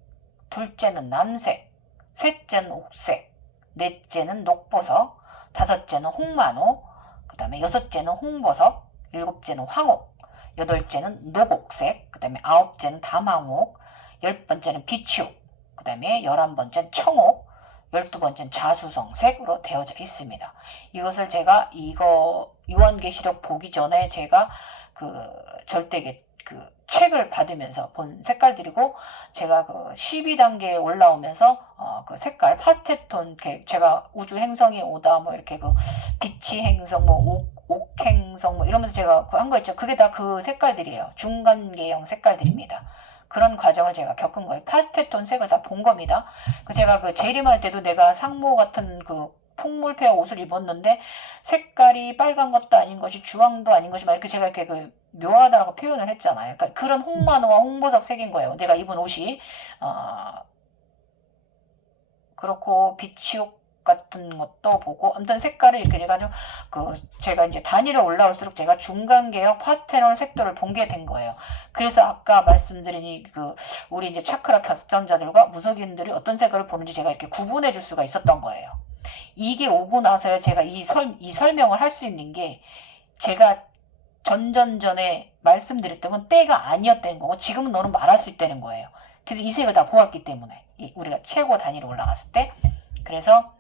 둘째는 남색, 셋째는 옥색, 넷째는 녹보석, 다섯째는 홍만호, 그 다음에 여섯째는 홍보석, 일곱째는 황옥, 여덟째는 녹옥색, 그 다음에 아홉째는 담황옥, 열번째는 비치옥, 그 다음에 11번째는 청옥, 12번째는 자수성색으로 되어져 있습니다. 이것을 제가 요한계시록 보기 전에 제가 책을 받으면서 본 색깔들이고 제가 12단계에 올라오면서 그 색깔 파스텔톤 제가 우주 행성이 오다 뭐 이렇게 비치 행성 뭐 옥행성 뭐 이러면서 제가 한 거 있죠. 그게 다 그 색깔들이에요. 중간계형 색깔들입니다. 그런 과정을 제가 겪은 거예요. 파스텔톤 색을 다 본 겁니다. 제가 재림할 때도 내가 상모 같은 풍물페어 옷을 입었는데 색깔이 빨간 것도 아닌 것이 주황도 아닌 것이 막 이렇게 제가 이렇게 묘하다라고 표현을 했잖아요. 그러니까 그런 홍만호와 홍보석 색인 거예요. 내가 입은 옷이 그렇고 비치옥 같은 것도 보고 아무튼 색깔을 이렇게 해가지고 제가 이제 단위로 올라올수록 제가 중간계열 파스텔 색도를 본 게 된 거예요. 그래서 아까 말씀드린 우리 이제 차크라 결정자들과 무속인들이 어떤 색깔을 보는지 제가 이렇게 구분해 줄 수가 있었던 거예요. 이게 오고 나서야 제가 이 설명을 할 수 있는 게 제가 전에 말씀드렸던 건 때가 아니었다는 거고 지금은 너는 말할 수 있다는 거예요. 그래서 이 색을 다 보았기 때문에 우리가 최고 단위로 올라갔을 때 그래서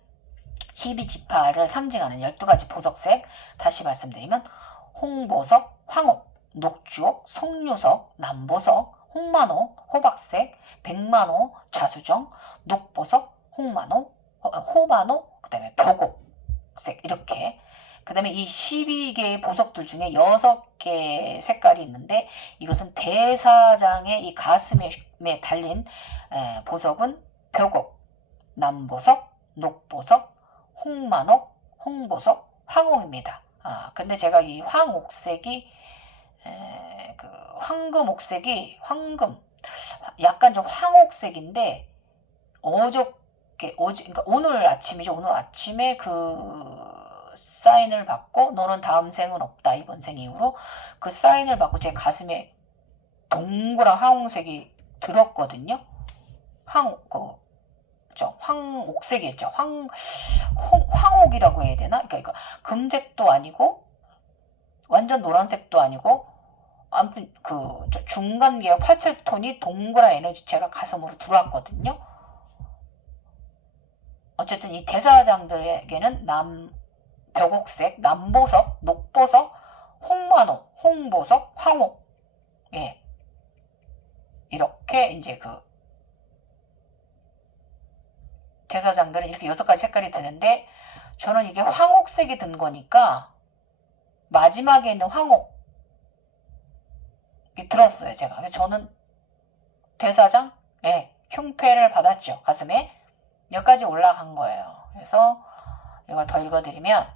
12지파를 상징하는 12가지 보석색 다시 말씀드리면 홍보석, 황옥, 녹주옥, 석류석, 남보석, 홍만호, 호박색, 백만호, 자수정, 녹보석, 호만호, 그 다음에 벽옥색 이렇게 그 다음에 이 12개의 보석들 중에 6개 색깔이 있는데 이것은 대사장의 이 가슴에 달린 보석은 벽옥, 남보석, 녹보석, 홍만옥, 홍보석, 황옥입니다. 근데 제가 이 황옥색이 황금옥색이 약간 좀 황옥색인데 그러니까 오늘 아침이죠. 오늘 아침에 사인을 받고 너는 다음 생은 없다 이번 생 이후로 그 사인을 받고 제 가슴에 동그란 황홍색이 들었거든요. 황옥색이었죠. 황옥이라고 해야 되나? 그러니까 금색도 아니고 완전 노란색도 아니고 아무튼 중간 계열 파스텔톤이 동그란 에너지체가 가슴으로 들어왔거든요. 어쨌든 이 대사장들에게는 벽옥색, 남보석, 녹보석, 홍만호, 홍보석, 황옥 이렇게 이제 대사장들은 이렇게 6가지 색깔이 드는데 저는 이게 황옥색이 든 거니까 마지막에 있는 황옥이 들었어요. 제가. 그래서 저는 대사장 흉패를 받았죠. 가슴에 여기까지 올라간 거예요. 그래서 이걸 더 읽어드리면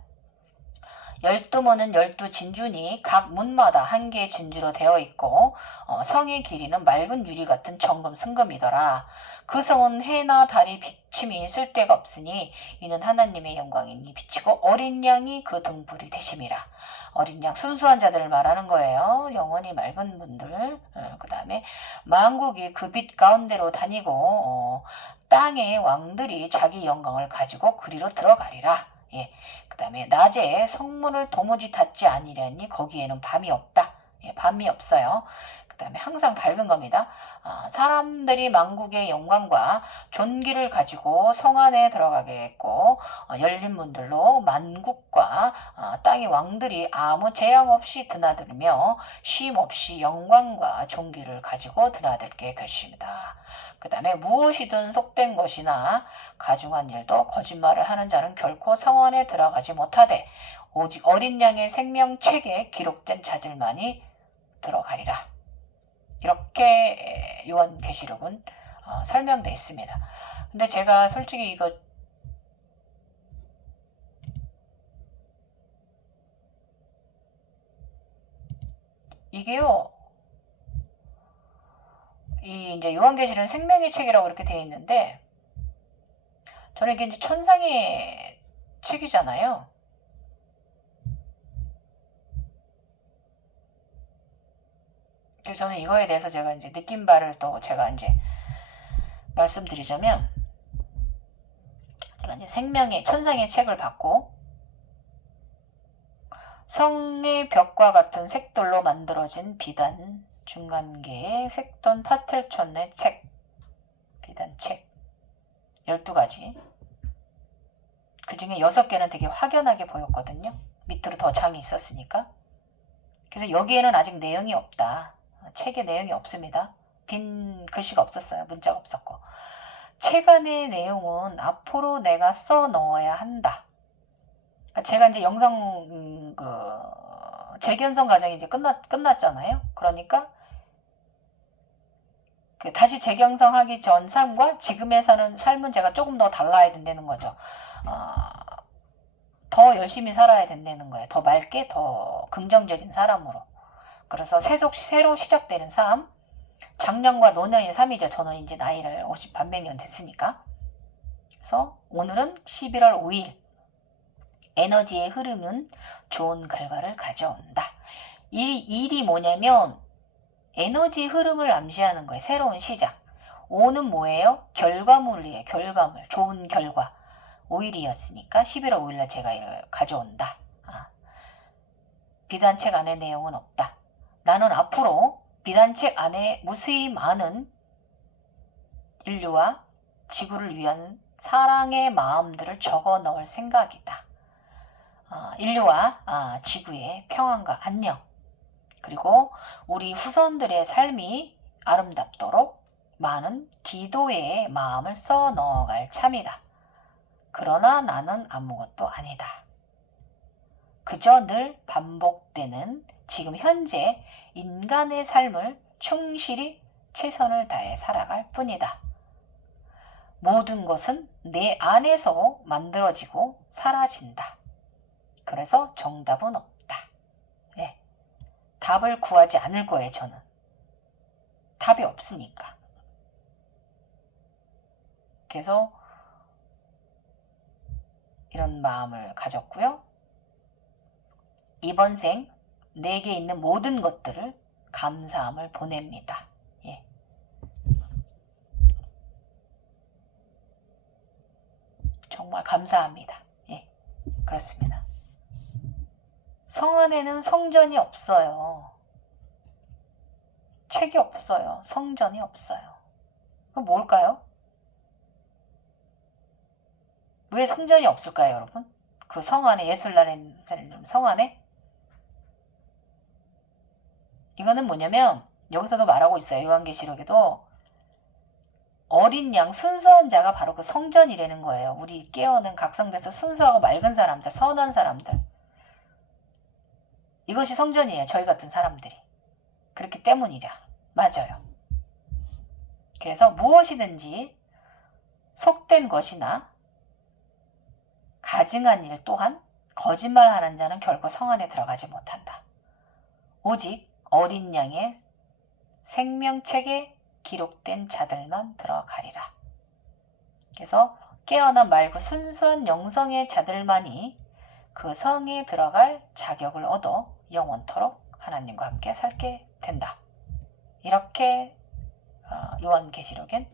12문은 12진주니 각 문마다 한 개의 진주로 되어 있고 성의 길이는 맑은 유리 같은 정금 승금이더라. 그 성은 해나 달이 비침이 있을 데가 없으니 이는 하나님의 영광이니 비치고 어린 양이 그 등불이 되심이라. 어린 양 순수한 자들을 말하는 거예요. 영혼이 맑은 분들. 그 다음에 만국이 그 빛 가운데로 다니고 땅의 왕들이 자기 영광을 가지고 그리로 들어가리라. 예. 그 다음에 낮에 성문을 도무지 닫지 아니려니 거기에는 밤이 없다. 예, 밤이 없어요. 그 다음에 항상 밝은 겁니다. 사람들이 만국의 영광과 존귀를 가지고 성 안에 들어가겠고 열린 문들로 만국과 땅의 왕들이 아무 재앙 없이 드나들며 쉼 없이 영광과 존귀를 가지고 드나들게 것입니다. 그 다음에 무엇이든 속된 것이나 가중한 일도 거짓말을 하는 자는 결코 성원에 들어가지 못하되 오직 어린 양의 생명책에 기록된 자들만이 들어가리라. 이렇게 요한계시록은 설명되어 있습니다. 근데 제가 솔직히 이게요, 이제 요한계시록은 생명의 책이라고 이렇게 되어 있는데, 저는 이게 이제 천상의 책이잖아요. 그래서 저는 이거에 대해서 제가 이제 느낀 바를 또 제가 이제 말씀드리자면, 제가 이제 생명의 천상의 책을 받고 성의 벽과 같은 색돌로 만들어진 비단 중간계의 색톤 파스텔톤의 책, 비단책 12가지. 그 중에 6개는 되게 확연하게 보였거든요. 밑으로 더 장이 있었으니까. 그래서 여기에는 아직 내용이 없다. 책에 내용이 없습니다. 빈 글씨가 없었어요. 문자가 없었고. 책 안의 내용은 앞으로 내가 써 넣어야 한다. 제가 이제 영상 재견성 과정이 이제 끝났잖아요. 그러니까 다시 재경성하기 전 삶과 지금에 사는 삶은 제가 조금 더 달라야 된다는 거죠. 더 열심히 살아야 된다는 거예요. 더 맑게, 더 긍정적인 사람으로. 그래서 새로 시작되는 삶, 작년과 노년의 삶이죠. 저는 이제 나이를 50 반백년 됐으니까. 그래서 오늘은 11월 5일 에너지의 흐름은 좋은 결과를 가져온다. 일이 뭐냐면 에너지 흐름을 암시하는 거예요. 새로운 시작. 5는 뭐예요? 결과물이에요. 결과물. 좋은 결과. 5일이었으니까 11월 5일날 제가 이를 가져온다. 비단책 안에 내용은 없다. 나는 앞으로 비단책 안에 무수히 많은 인류와 지구를 위한 사랑의 마음들을 적어 넣을 생각이다. 인류와 지구의 평안과 안녕, 그리고 우리 후손들의 삶이 아름답도록 많은 기도의 마음을 써 넣어갈 참이다. 그러나 나는 아무것도 아니다. 그저 늘 반복되는 지금 현재 인간의 삶을 충실히 최선을 다해 살아갈 뿐이다. 모든 것은 내 안에서 만들어지고 사라진다. 그래서 정답은 없다. 네. 답을 구하지 않을 거예요, 저는. 답이 없으니까. 그래서 이런 마음을 가졌고요. 이번 생 내게 있는 모든 것들을 감사함을 보냅니다. 예. 정말 감사합니다. 예. 그렇습니다. 성 안에는 성전이 없어요. 책이 없어요. 성전이 없어요. 그럼 뭘까요? 왜 성전이 없을까요, 여러분? 그 성 안에, 예술라는 성 안에? 이거는 뭐냐면 여기서도 말하고 있어요. 요한계시록에도 어린 양 순수한 자가 바로 그 성전이라는 거예요. 우리 깨어는 각성돼서 순수하고 맑은 사람들, 선한 사람들. 이것이 성전이에요. 저희 같은 사람들이. 그렇기 때문이죠. 맞아요. 그래서 무엇이든지 속된 것이나 가증한 일 또한 거짓말하는 자는 결코 성 안에 들어가지 못한다. 오직 어린 양의 생명책에 기록된 자들만 들어가리라. 그래서 깨어난 맑고 순수한 영성의 자들만이 그 성에 들어갈 자격을 얻어 영원토록 하나님과 함께 살게 된다. 이렇게 요한계시록엔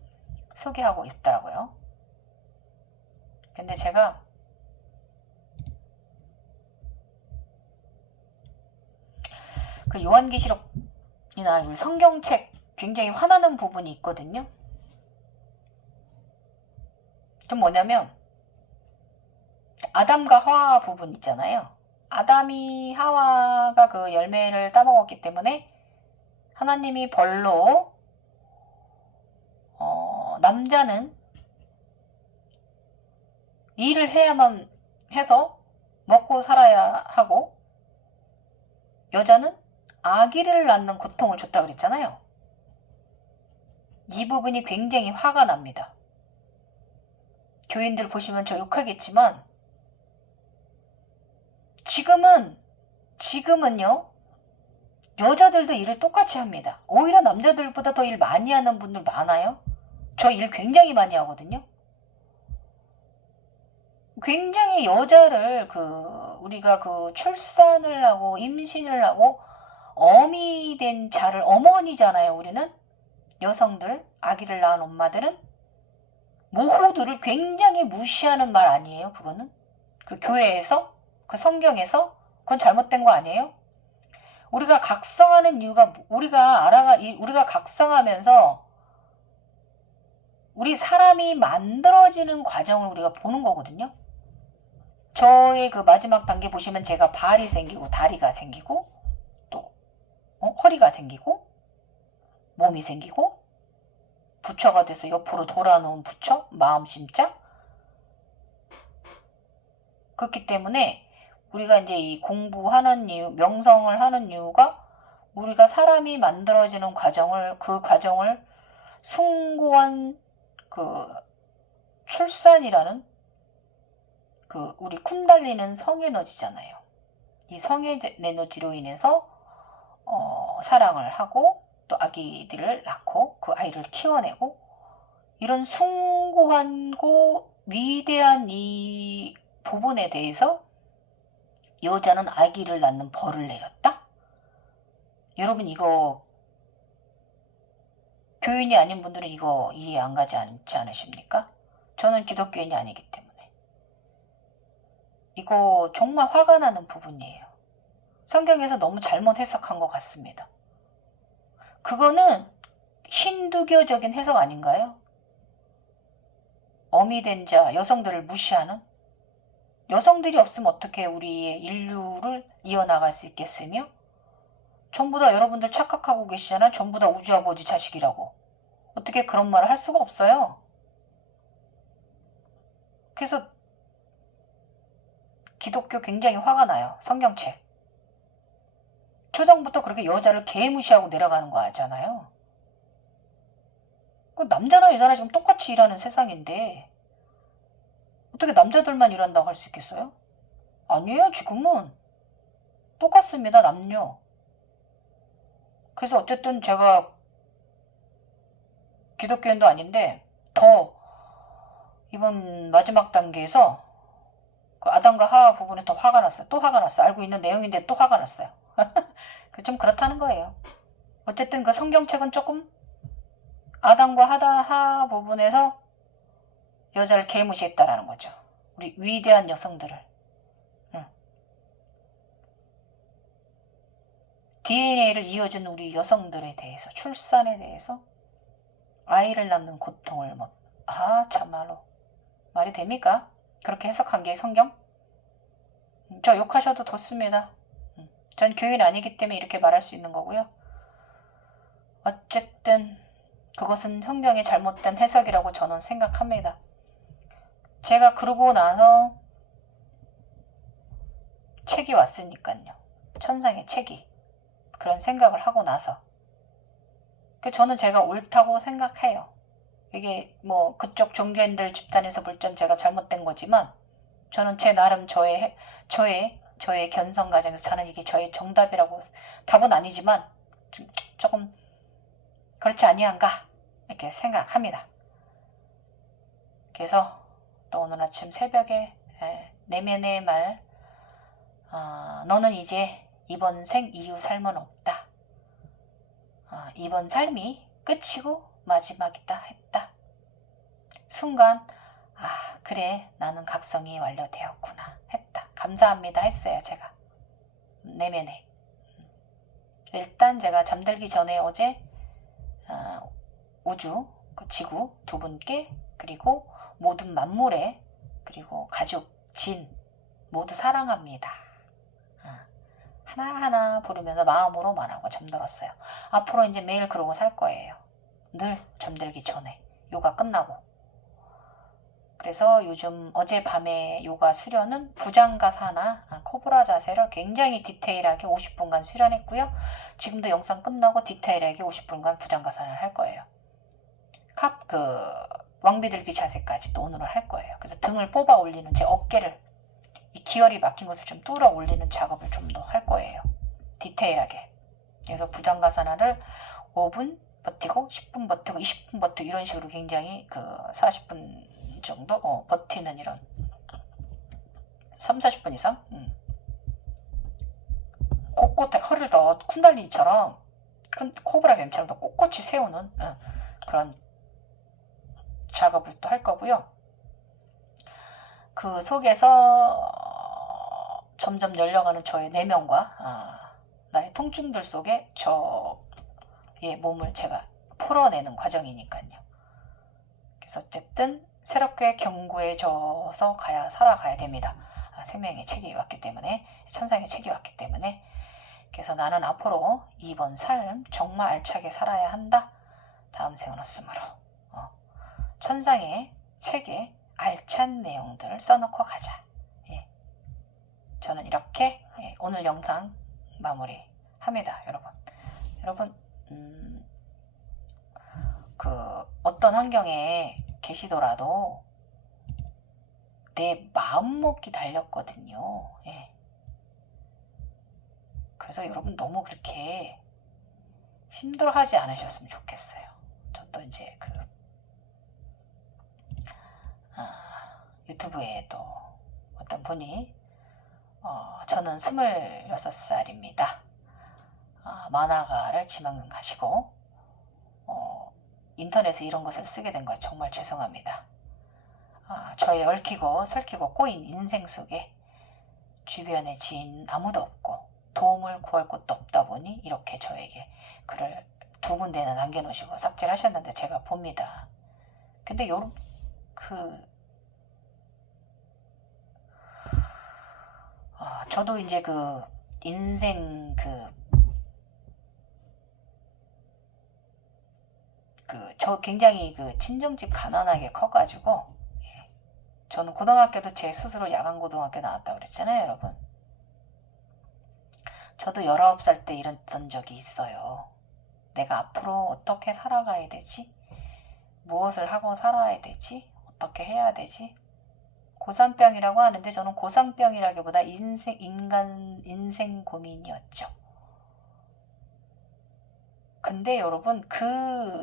소개하고 있더라고요. 근데 제가 그 요한계시록이나 성경책 굉장히 화나는 부분이 있거든요. 그 뭐냐면 아담과 하와 부분 있잖아요. 아담이 하와가 그 열매를 따먹었기 때문에 하나님이 벌로 남자는 일을 해야만 해서 먹고 살아야 하고 여자는 아기를 낳는 고통을 줬다 그랬잖아요. 이 부분이 굉장히 화가 납니다. 교인들 보시면 저 욕하겠지만 지금은요 여자들도 일을 똑같이 합니다. 오히려 남자들보다 더 일 많이 하는 분들 많아요. 저 일 굉장히 많이 하거든요. 굉장히 여자를 우리가 출산을 하고 임신을 하고 어미 된 자를 어머니잖아요. 우리는 여성들, 아기를 낳은 엄마들은 모호들을 굉장히 무시하는 말 아니에요. 그거는 그 교회에서 그 성경에서 그건 잘못된 거 아니에요? 우리가 각성하는 이유가 우리가 각성하면서 우리 사람이 만들어지는 과정을 우리가 보는 거거든요. 저의 그 마지막 단계 보시면 제가 발이 생기고 다리가 생기고 또 허리가 생기고 몸이 생기고 부처가 돼서 옆으로 돌아놓은 부처, 마음 심자. 그렇기 때문에 우리가 이제 이 공부하는 이유, 명성을 하는 이유가 우리가 사람이 만들어지는 그 과정을 숭고한 출산이라는 우리 쿤달리는 성에너지잖아요. 이 성에너지로 인해서 사랑을 하고 또 아기들을 낳고 그 아이를 키워내고 이런 숭고하고 위대한 이 부분에 대해서 여자는 아기를 낳는 벌을 내렸다? 여러분 이거 교인이 아닌 분들은 이거 이해 안 가지 않으십니까? 저는 기독교인이 아니기 때문에 이거 정말 화가 나는 부분이에요. 성경에서 너무 잘못 해석한 것 같습니다. 그거는 힌두교적인 해석 아닌가요? 어미된 자, 여성들을 무시하는? 여성들이 없으면 어떻게 우리의 인류를 이어나갈 수 있겠으며? 전부 다 여러분들 착각하고 계시잖아요. 전부 다 우주아버지 자식이라고. 어떻게 그런 말을 할 수가 없어요. 그래서 기독교 굉장히 화가 나요. 성경책. 초장부터 그렇게 여자를 개무시하고 내려가는 거 아잖아요. 남자나 여자나 지금 똑같이 일하는 세상인데 어떻게 남자들만 일한다고 할 수 있겠어요? 아니에요. 지금은 똑같습니다. 남녀. 그래서 어쨌든 제가 기독교인도 아닌데 더 이번 마지막 단계에서 그 아담과 하와 부분에 더 화가 났어요. 또 화가 났어요. 알고 있는 내용인데 또 화가 났어요. 좀 그렇다는 거예요. 어쨌든 그 성경책은 조금 아담과 하와 부분에서 여자를 개무시했다라는 거죠. 우리 위대한 여성들을. DNA를 이어준 우리 여성들에 대해서, 출산에 대해서, 아이를 낳는 고통을 참말로 말이 됩니까? 그렇게 해석한 게 성경? 저 욕하셔도 좋습니다. 전 교인 아니기 때문에 이렇게 말할 수 있는 거고요. 어쨌든 그것은 성경의 잘못된 해석이라고 저는 생각합니다. 제가 그러고 나서 책이 왔으니까요. 천상의 책이. 그런 생각을 하고 나서. 저는 제가 옳다고 생각해요. 이게 그쪽 종교인들 집단에서 볼 땐 제가 잘못된 거지만 저는 제 나름 저의 견성 과정에서 저는 이게 저의 정답이라고, 답은 아니지만 조금 그렇지 아니한가 이렇게 생각합니다. 그래서 또 오늘 아침 새벽에 내면의 말, 너는 이제 이번 생 이후 삶은 없다. 이번 삶이 끝이고 마지막이다 했다. 순간 그래 나는 각성이 완료되었구나 했다. 감사합니다 했어요. 제가 내면에. 일단 제가 잠들기 전에 어제 우주, 지구 두 분께, 그리고 모든 만물에, 그리고 가족, 진 모두 사랑합니다. 하나하나 부르면서 마음으로 말하고 잠들었어요. 앞으로 이제 매일 그러고 살 거예요. 늘 잠들기 전에, 요가 끝나고. 그래서 요즘 어젯밤에 요가 수련은 부장가사나 코브라 자세를 굉장히 디테일하게 50분간 수련했고요. 지금도 영상 끝나고 디테일하게 50분간 부장가사를 할 거예요. 왕비들기 자세까지 또 오늘은 할 거예요. 그래서 등을 뽑아 올리는, 제 어깨를, 이 기혈이 막힌 것을 좀 뚫어 올리는 작업을 좀 더 할 거예요. 디테일하게. 그래서 부장가사나를 5분 버티고 10분 버티고 20분 버티고 이런 식으로 굉장히 40분 정도 버티는, 이런 3, 40분 이상 꼿꼿해, 허리를 더 쿤달리니처럼 코브라 뱀처럼 더 꼿꼿이 세우는 그런 작업을 또 할 거고요. 그 속에서 점점 열려가는 저의 내면과 나의 통증들 속에 저의 몸을 제가 풀어내는 과정이니까요. 그래서 어쨌든 새롭게 견고해져서 살아가야 됩니다. 생명의 책이 왔기 때문에, 천상의 책이 왔기 때문에. 그래서 나는 앞으로 이번 삶 정말 알차게 살아야 한다. 다음 생은 없으므로 천상의 책에 알찬 내용들을 써놓고 가자. 저는 이렇게 오늘 영상 마무리합니다. 여러분 어떤 환경에 계시더라도 내 마음먹기 달렸거든요. 그래서 여러분 너무 그렇게 힘들어하지 않으셨으면 좋겠어요. 저도 이제 유튜브에 또 어떤 분이 저는 26살입니다. 만화가를 지망하시고 인터넷에 이런 것을 쓰게 된 거 정말 죄송합니다. 저의 얽히고 설키고 꼬인 인생 속에 주변에 지인 아무도 없고 도움을 구할 곳도 없다 보니 이렇게 저에게 글을 2군데나 남겨놓으시고 삭제를 하셨는데 제가 봅니다. 근데 저도 이제 인생 저 굉장히 친정집 가난하게 커가지고, 저는 고등학교도 제 스스로 야간고등학교 나왔다고 그랬잖아요, 여러분. 저도 19살 때 이랬던 적이 있어요. 내가 앞으로 어떻게 살아가야 되지? 무엇을 하고 살아야 되지? 어떻게 해야 되지? 고산병이라고 하는데 저는 고산병이라기보다 인생 고민이었죠. 근데 여러분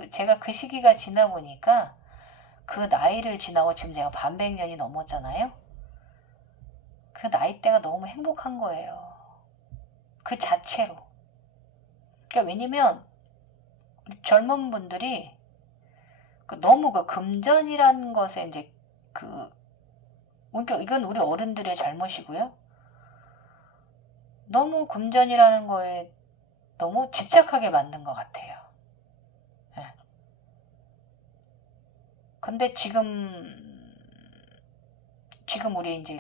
제가 그 시기가 지나 보니까 그 나이를 지나고 지금 제가 반백년이 넘었잖아요. 그 나이대가 너무 행복한 거예요. 그 자체로. 그러니까 왜냐면 젊은 분들이 너무 금전이라는 것에 이제 그러니까 이건 우리 어른들의 잘못이고요. 너무 금전이라는 거에 너무 집착하게 만든 것 같아요. 근데 지금 우리 이제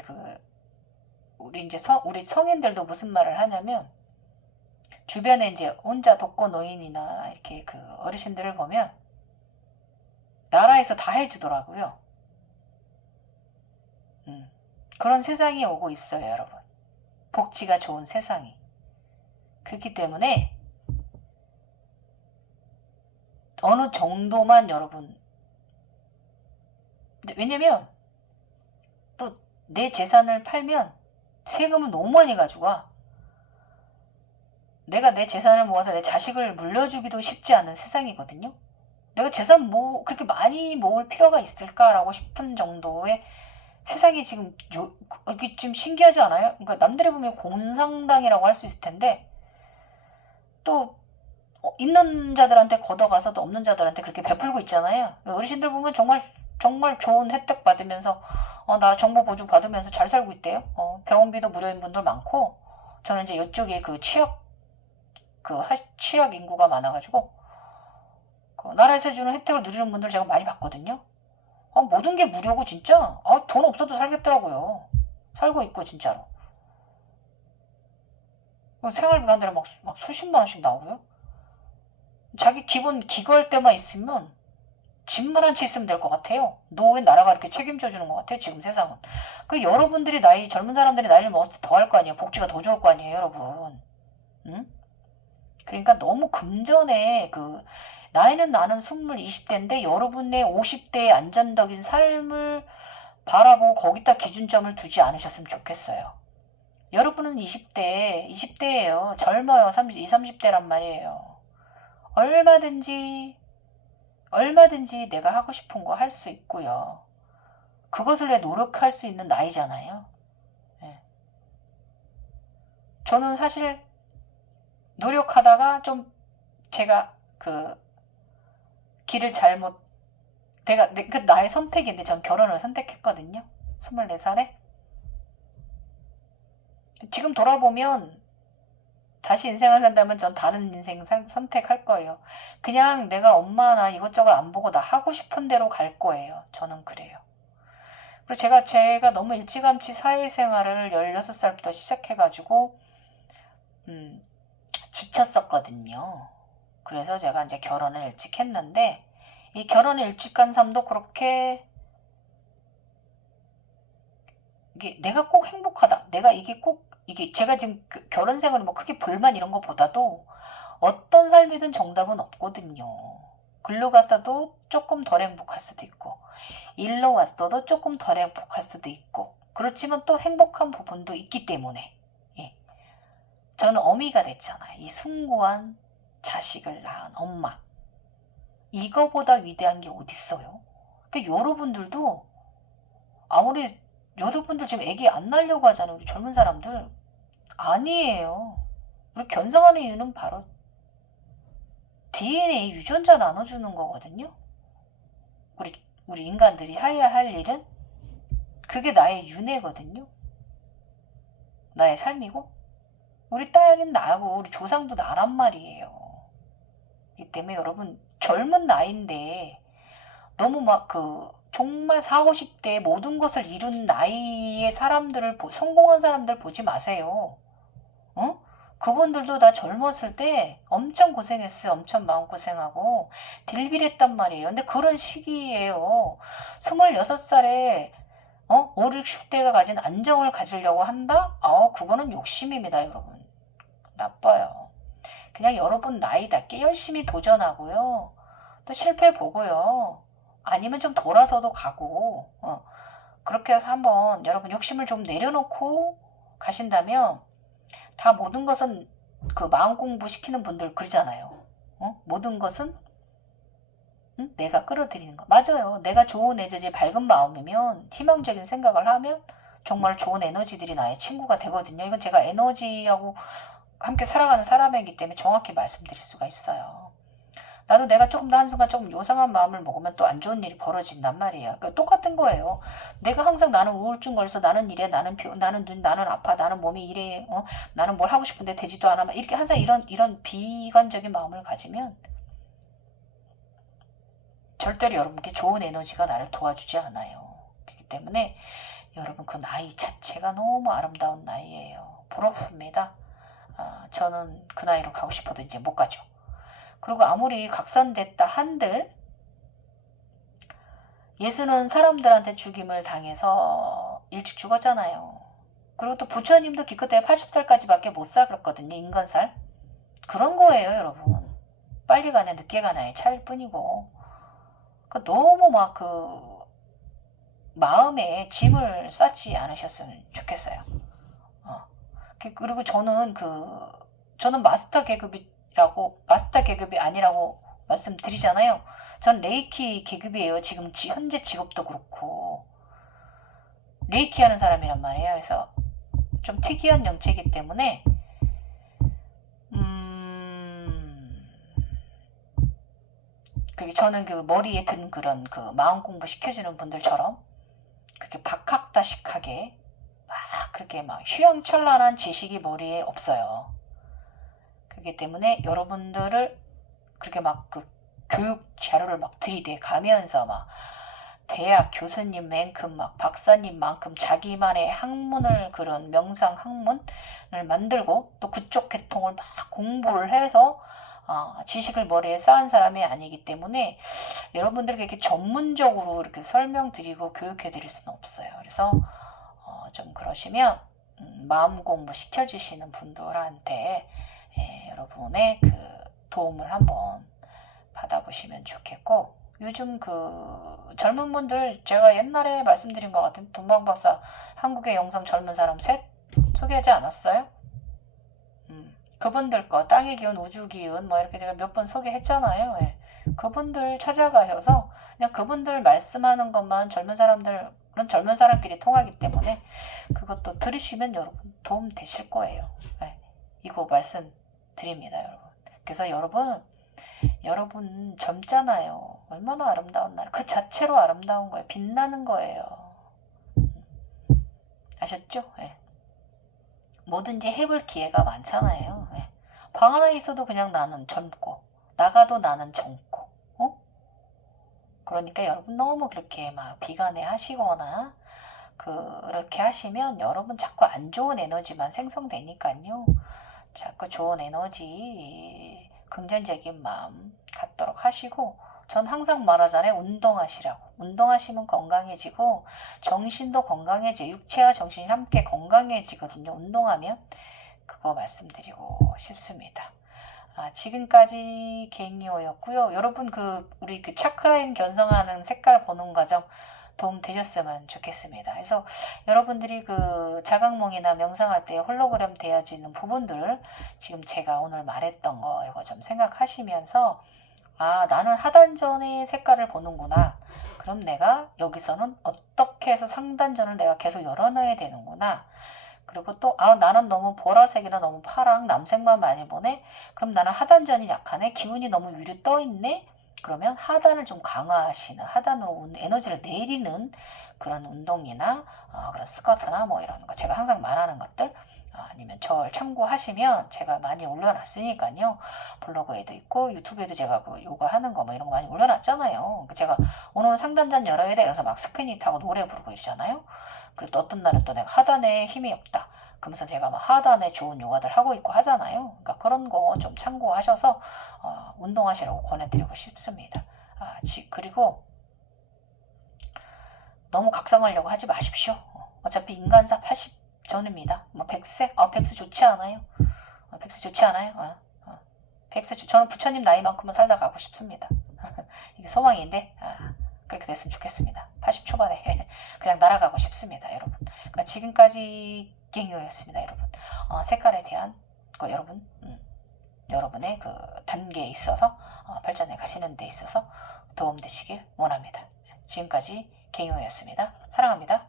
우리 성인들도 무슨 말을 하냐면, 주변에 이제 혼자 독거 노인이나 이렇게 어르신들을 보면 나라에서 다 해주더라고요. 그런 세상이 오고 있어요, 여러분. 복지가 좋은 세상이. 그렇기 때문에 어느 정도만 여러분, 왜냐면 또 내 재산을 팔면 세금을 너무 많이 가져가. 내가 내 재산을 모아서 내 자식을 물려주기도 쉽지 않은 세상이거든요. 내가 재산 그렇게 많이 모을 필요가 있을까라고 싶은 정도의 세상이 지금 이게 좀 신기하지 않아요? 그러니까 남들이 보면 공상당이라고 할 수 있을 텐데 또 있는 자들한테 걷어가서도 없는 자들한테 그렇게 베풀고 있잖아요. 어르신들 보면 정말 좋은 혜택 받으면서 나 정보 보조 받으면서 잘 살고 있대요. 병원비도 무료인 분들 많고 저는 이제 이쪽에 그 취약 인구가 많아가지고 그 나라에서 주는 혜택을 누리는 분들 제가 많이 봤거든요. 모든 게 무료고 진짜 돈 없어도 살겠더라고요. 살고 있고 진짜로. 생활비 한 달에 막 수십만 원씩 나오고요. 자기 기본 기거할 때만 있으면 집만 한 채 있으면 될 것 같아요. 노후에 나라가 이렇게 책임져 주는 것 같아요. 지금 세상은. 여러분들이 젊은 사람들이 나이를 먹었을 때 더 할 거 아니에요. 복지가 더 좋을 거 아니에요, 여러분. 응? 그러니까 너무 금전에 나이는 나는 20대인데 여러분의 50대의 안정적인 삶을 바라보고 거기다 기준점을 두지 않으셨으면 좋겠어요. 여러분은 20대예요. 젊어요. 20, 30대란 말이에요. 얼마든지 내가 하고 싶은 거 할 수 있고요. 그것을 내 노력할 수 있는 나이잖아요. 네. 저는 사실 노력하다가 좀 제가 길을 나의 선택인데 전 결혼을 선택했거든요. 24살에. 지금 돌아보면 다시 인생을 산다면 전 다른 인생 선택할 거예요. 그냥 내가 엄마나 이것저것 안 보고 나 하고 싶은 대로 갈 거예요. 저는 그래요. 그리고 제가 너무 일찌감치 사회생활을 16살부터 시작해가지고 지쳤었거든요. 그래서 제가 이제 결혼을 일찍 했는데 이 결혼을 일찍 한 삶도 그렇게 이게 내가 꼭 행복하다. 이게 제가 지금 결혼 생활이 크게 불만 이런 것보다도 어떤 삶이든 정답은 없거든요. 글로 갔어도 조금 덜 행복할 수도 있고 일로 왔어도 조금 덜 행복할 수도 있고 그렇지만 또 행복한 부분도 있기 때문에 저는 어미가 됐잖아요. 이 숭고한 자식을 낳은 엄마. 이거보다 위대한 게 어딨어요? 여러분들도 아무리 여러분들 지금 애기 안 낳으려고 하잖아요. 우리 젊은 사람들. 아니에요. 우리 견성하는 이유는 바로 DNA 유전자 나눠주는 거거든요. 우리 인간들이 해야 할 일은 그게 나의 윤회거든요. 나의 삶이고 우리 딸은 나고 우리 조상도 나란 말이에요. 그렇기 때문에 여러분 젊은 나이인데 너무 정말 40, 50대에 모든 것을 이룬 나이의 성공한 사람들 보지 마세요. 그분들도 다 젊었을 때 엄청 고생했어요. 엄청 마음고생하고 딜빌했단 말이에요. 근데 그런 시기예요. 26살에 5, 60대가 가진 안정을 가지려고 한다? 그거는 욕심입니다, 여러분. 나빠요. 그냥 여러분 나이답게 열심히 도전하고요. 또 실패 보고요. 아니면 좀 돌아서도 가고 그렇게 해서 한번 여러분 욕심을 좀 내려놓고 가신다면 다 모든 것은 마음 공부시키는 분들 그러잖아요. 모든 것은 내가 끌어들이는 거. 맞아요. 내가 좋은 에너지 밝은 마음이면 희망적인 생각을 하면 정말 좋은 에너지들이 나의 친구가 되거든요. 이건 제가 에너지하고 함께 살아가는 사람이기 때문에 정확히 말씀드릴 수가 있어요. 나도 내가 조금 더 한순간 조금 요상한 마음을 먹으면 또 안 좋은 일이 벌어진단 말이에요. 그러니까 똑같은 거예요. 내가 항상 나는 우울증 걸려서 나는 이래, 나는 나는 아파, 나는 몸이 이래, 나는 뭘 하고 싶은데 되지도 않아. 이렇게 항상 이런 비관적인 마음을 가지면 절대로 여러분께 좋은 에너지가 나를 도와주지 않아요. 그렇기 때문에 여러분 그 나이 자체가 너무 아름다운 나이예요. 부럽습니다. 저는 그 나이로 가고 싶어도 이제 못 가죠. 그리고 아무리 각선됐다 한들 예수는 사람들한테 죽임을 당해서 일찍 죽었잖아요. 그리고 또 부처님도 기껏해야 80살까지밖에 못 살았거든요. 인간살. 그런 거예요, 여러분. 빨리 가냐 늦게 가냐의 차이일 뿐이고 너무 마음에 짐을 쌓지 않으셨으면 좋겠어요. 그리고 저는 마스터 계급이 아니라고 말씀드리잖아요. 전 레이키 계급이에요. 지금 현재 직업도 그렇고 레이키 하는 사람이란 말이에요. 그래서 좀 특이한 영체이기 때문에 저는 그 머리에 든 그런 그 마음 공부 시켜주는 분들처럼 그렇게 박학다식하게 막 그렇게 막 휘황찬란한 지식이 머리에 없어요. 그렇기 때문에 여러분들을 그렇게 막 그 교육 자료를 막 들이대 가면서 막 대학 교수님만큼 막 박사님만큼 자기만의 학문을 그런 명상 학문을 만들고 또 그쪽 계통을 막 공부를 해서 지식을 머리에 쌓은 사람이 아니기 때문에 여러분들에게 이렇게 전문적으로 이렇게 설명드리고 교육해드릴 수는 없어요. 그래서 좀 그러시면 마음 공부 시켜주시는 분들한테 여러분의 그 도움을 한번 받아보시면 좋겠고, 요즘 그 젊은 분들 제가 옛날에 말씀드린 것 같은 돈방박사 한국의 영상 젊은 사람 셋 소개하지 않았어요? 그분들 거 땅의 기운 우주 기운 뭐 이렇게 제가 몇 번 소개했잖아요. 예. 그분들 찾아가셔서 그냥 그분들 말씀하는 것만 젊은 사람끼리 통하기 때문에 그것도 들으시면 여러분 도움 되실 거예요. 예. 이거 말씀드립니다, 여러분. 그래서 여러분 젊잖아요. 얼마나 아름다웠나요? 그 자체로 아름다운 거예요. 빛나는 거예요. 아셨죠? 예. 뭐든지 해볼 기회가 많잖아요. 예. 방 하나 있어도 그냥 나는 젊고 나가도 나는 젊고 그러니까 여러분 너무 그렇게 막 비관해 하시거나 그렇게 하시면 여러분 자꾸 안 좋은 에너지만 생성되니까요. 자꾸 좋은 에너지 긍정적인 마음 갖도록 하시고, 전 항상 말하잖아요. 운동하시라고. 운동하시면 건강해지고 정신도 건강해져. 육체와 정신이 함께 건강해지거든요. 운동하면. 그거 말씀드리고 싶습니다. 지금까지 개인기호였고요. 여러분 우리 차크라인 견성하는 색깔 보는 과정 도움 되셨으면 좋겠습니다. 그래서 여러분들이 그 자각몽이나 명상할 때 홀로그램 되어지는 부분들 지금 제가 오늘 말했던 거 이거 좀 생각하시면서 나는 하단전의 색깔을 보는구나. 그럼 내가 여기서는 어떻게 해서 상단전을 내가 계속 열어놔야 되는구나. 그리고 또 나는 너무 보라색이나 너무 파랑 남색만 많이 보네. 그럼 나는 하단전이 약하네. 기운이 너무 위로 떠있네. 그러면 하단을 좀 강화하시는, 하단으로 에너지를 내리는 그런 운동이나 그런 스쿼트나 뭐 이런 거 제가 항상 말하는 것들 아니면 저를 참고하시면 제가 많이 올려놨으니까요. 블로그에도 있고 유튜브에도 제가 그 요가 하는 거 뭐 이런 거 많이 올려놨잖아요. 제가 오늘은 상단전 열어야 돼 이러면서 막 스피닛 하고 노래 부르고 있잖아요. 그리고 또 어떤 날은 또 내가 하단에 힘이 없다. 그러면서 제가 막 하단에 좋은 요가들 하고 있고 하잖아요. 그러니까 그런 거 좀 참고하셔서 운동하시라고 권해드리고 싶습니다. 그리고 너무 각성하려고 하지 마십시오. 어차피 인간사 80 전입니다. 뭐 100세? 100세 좋지 않아요? 100세 좋지 않아요? 100세 저는 부처님 나이만큼은 살다 가고 싶습니다. 이게 소망인데 그렇게 됐으면 좋겠습니다. 80 초반에 그냥 날아가고 싶습니다, 여러분. 그러니까 지금까지 갱요였습니다, 여러분. 색깔에 대한 여러분의 그 단계에 있어서 발전해 가시는 데 있어서 도움되시길 원합니다. 지금까지 갱요였습니다. 사랑합니다.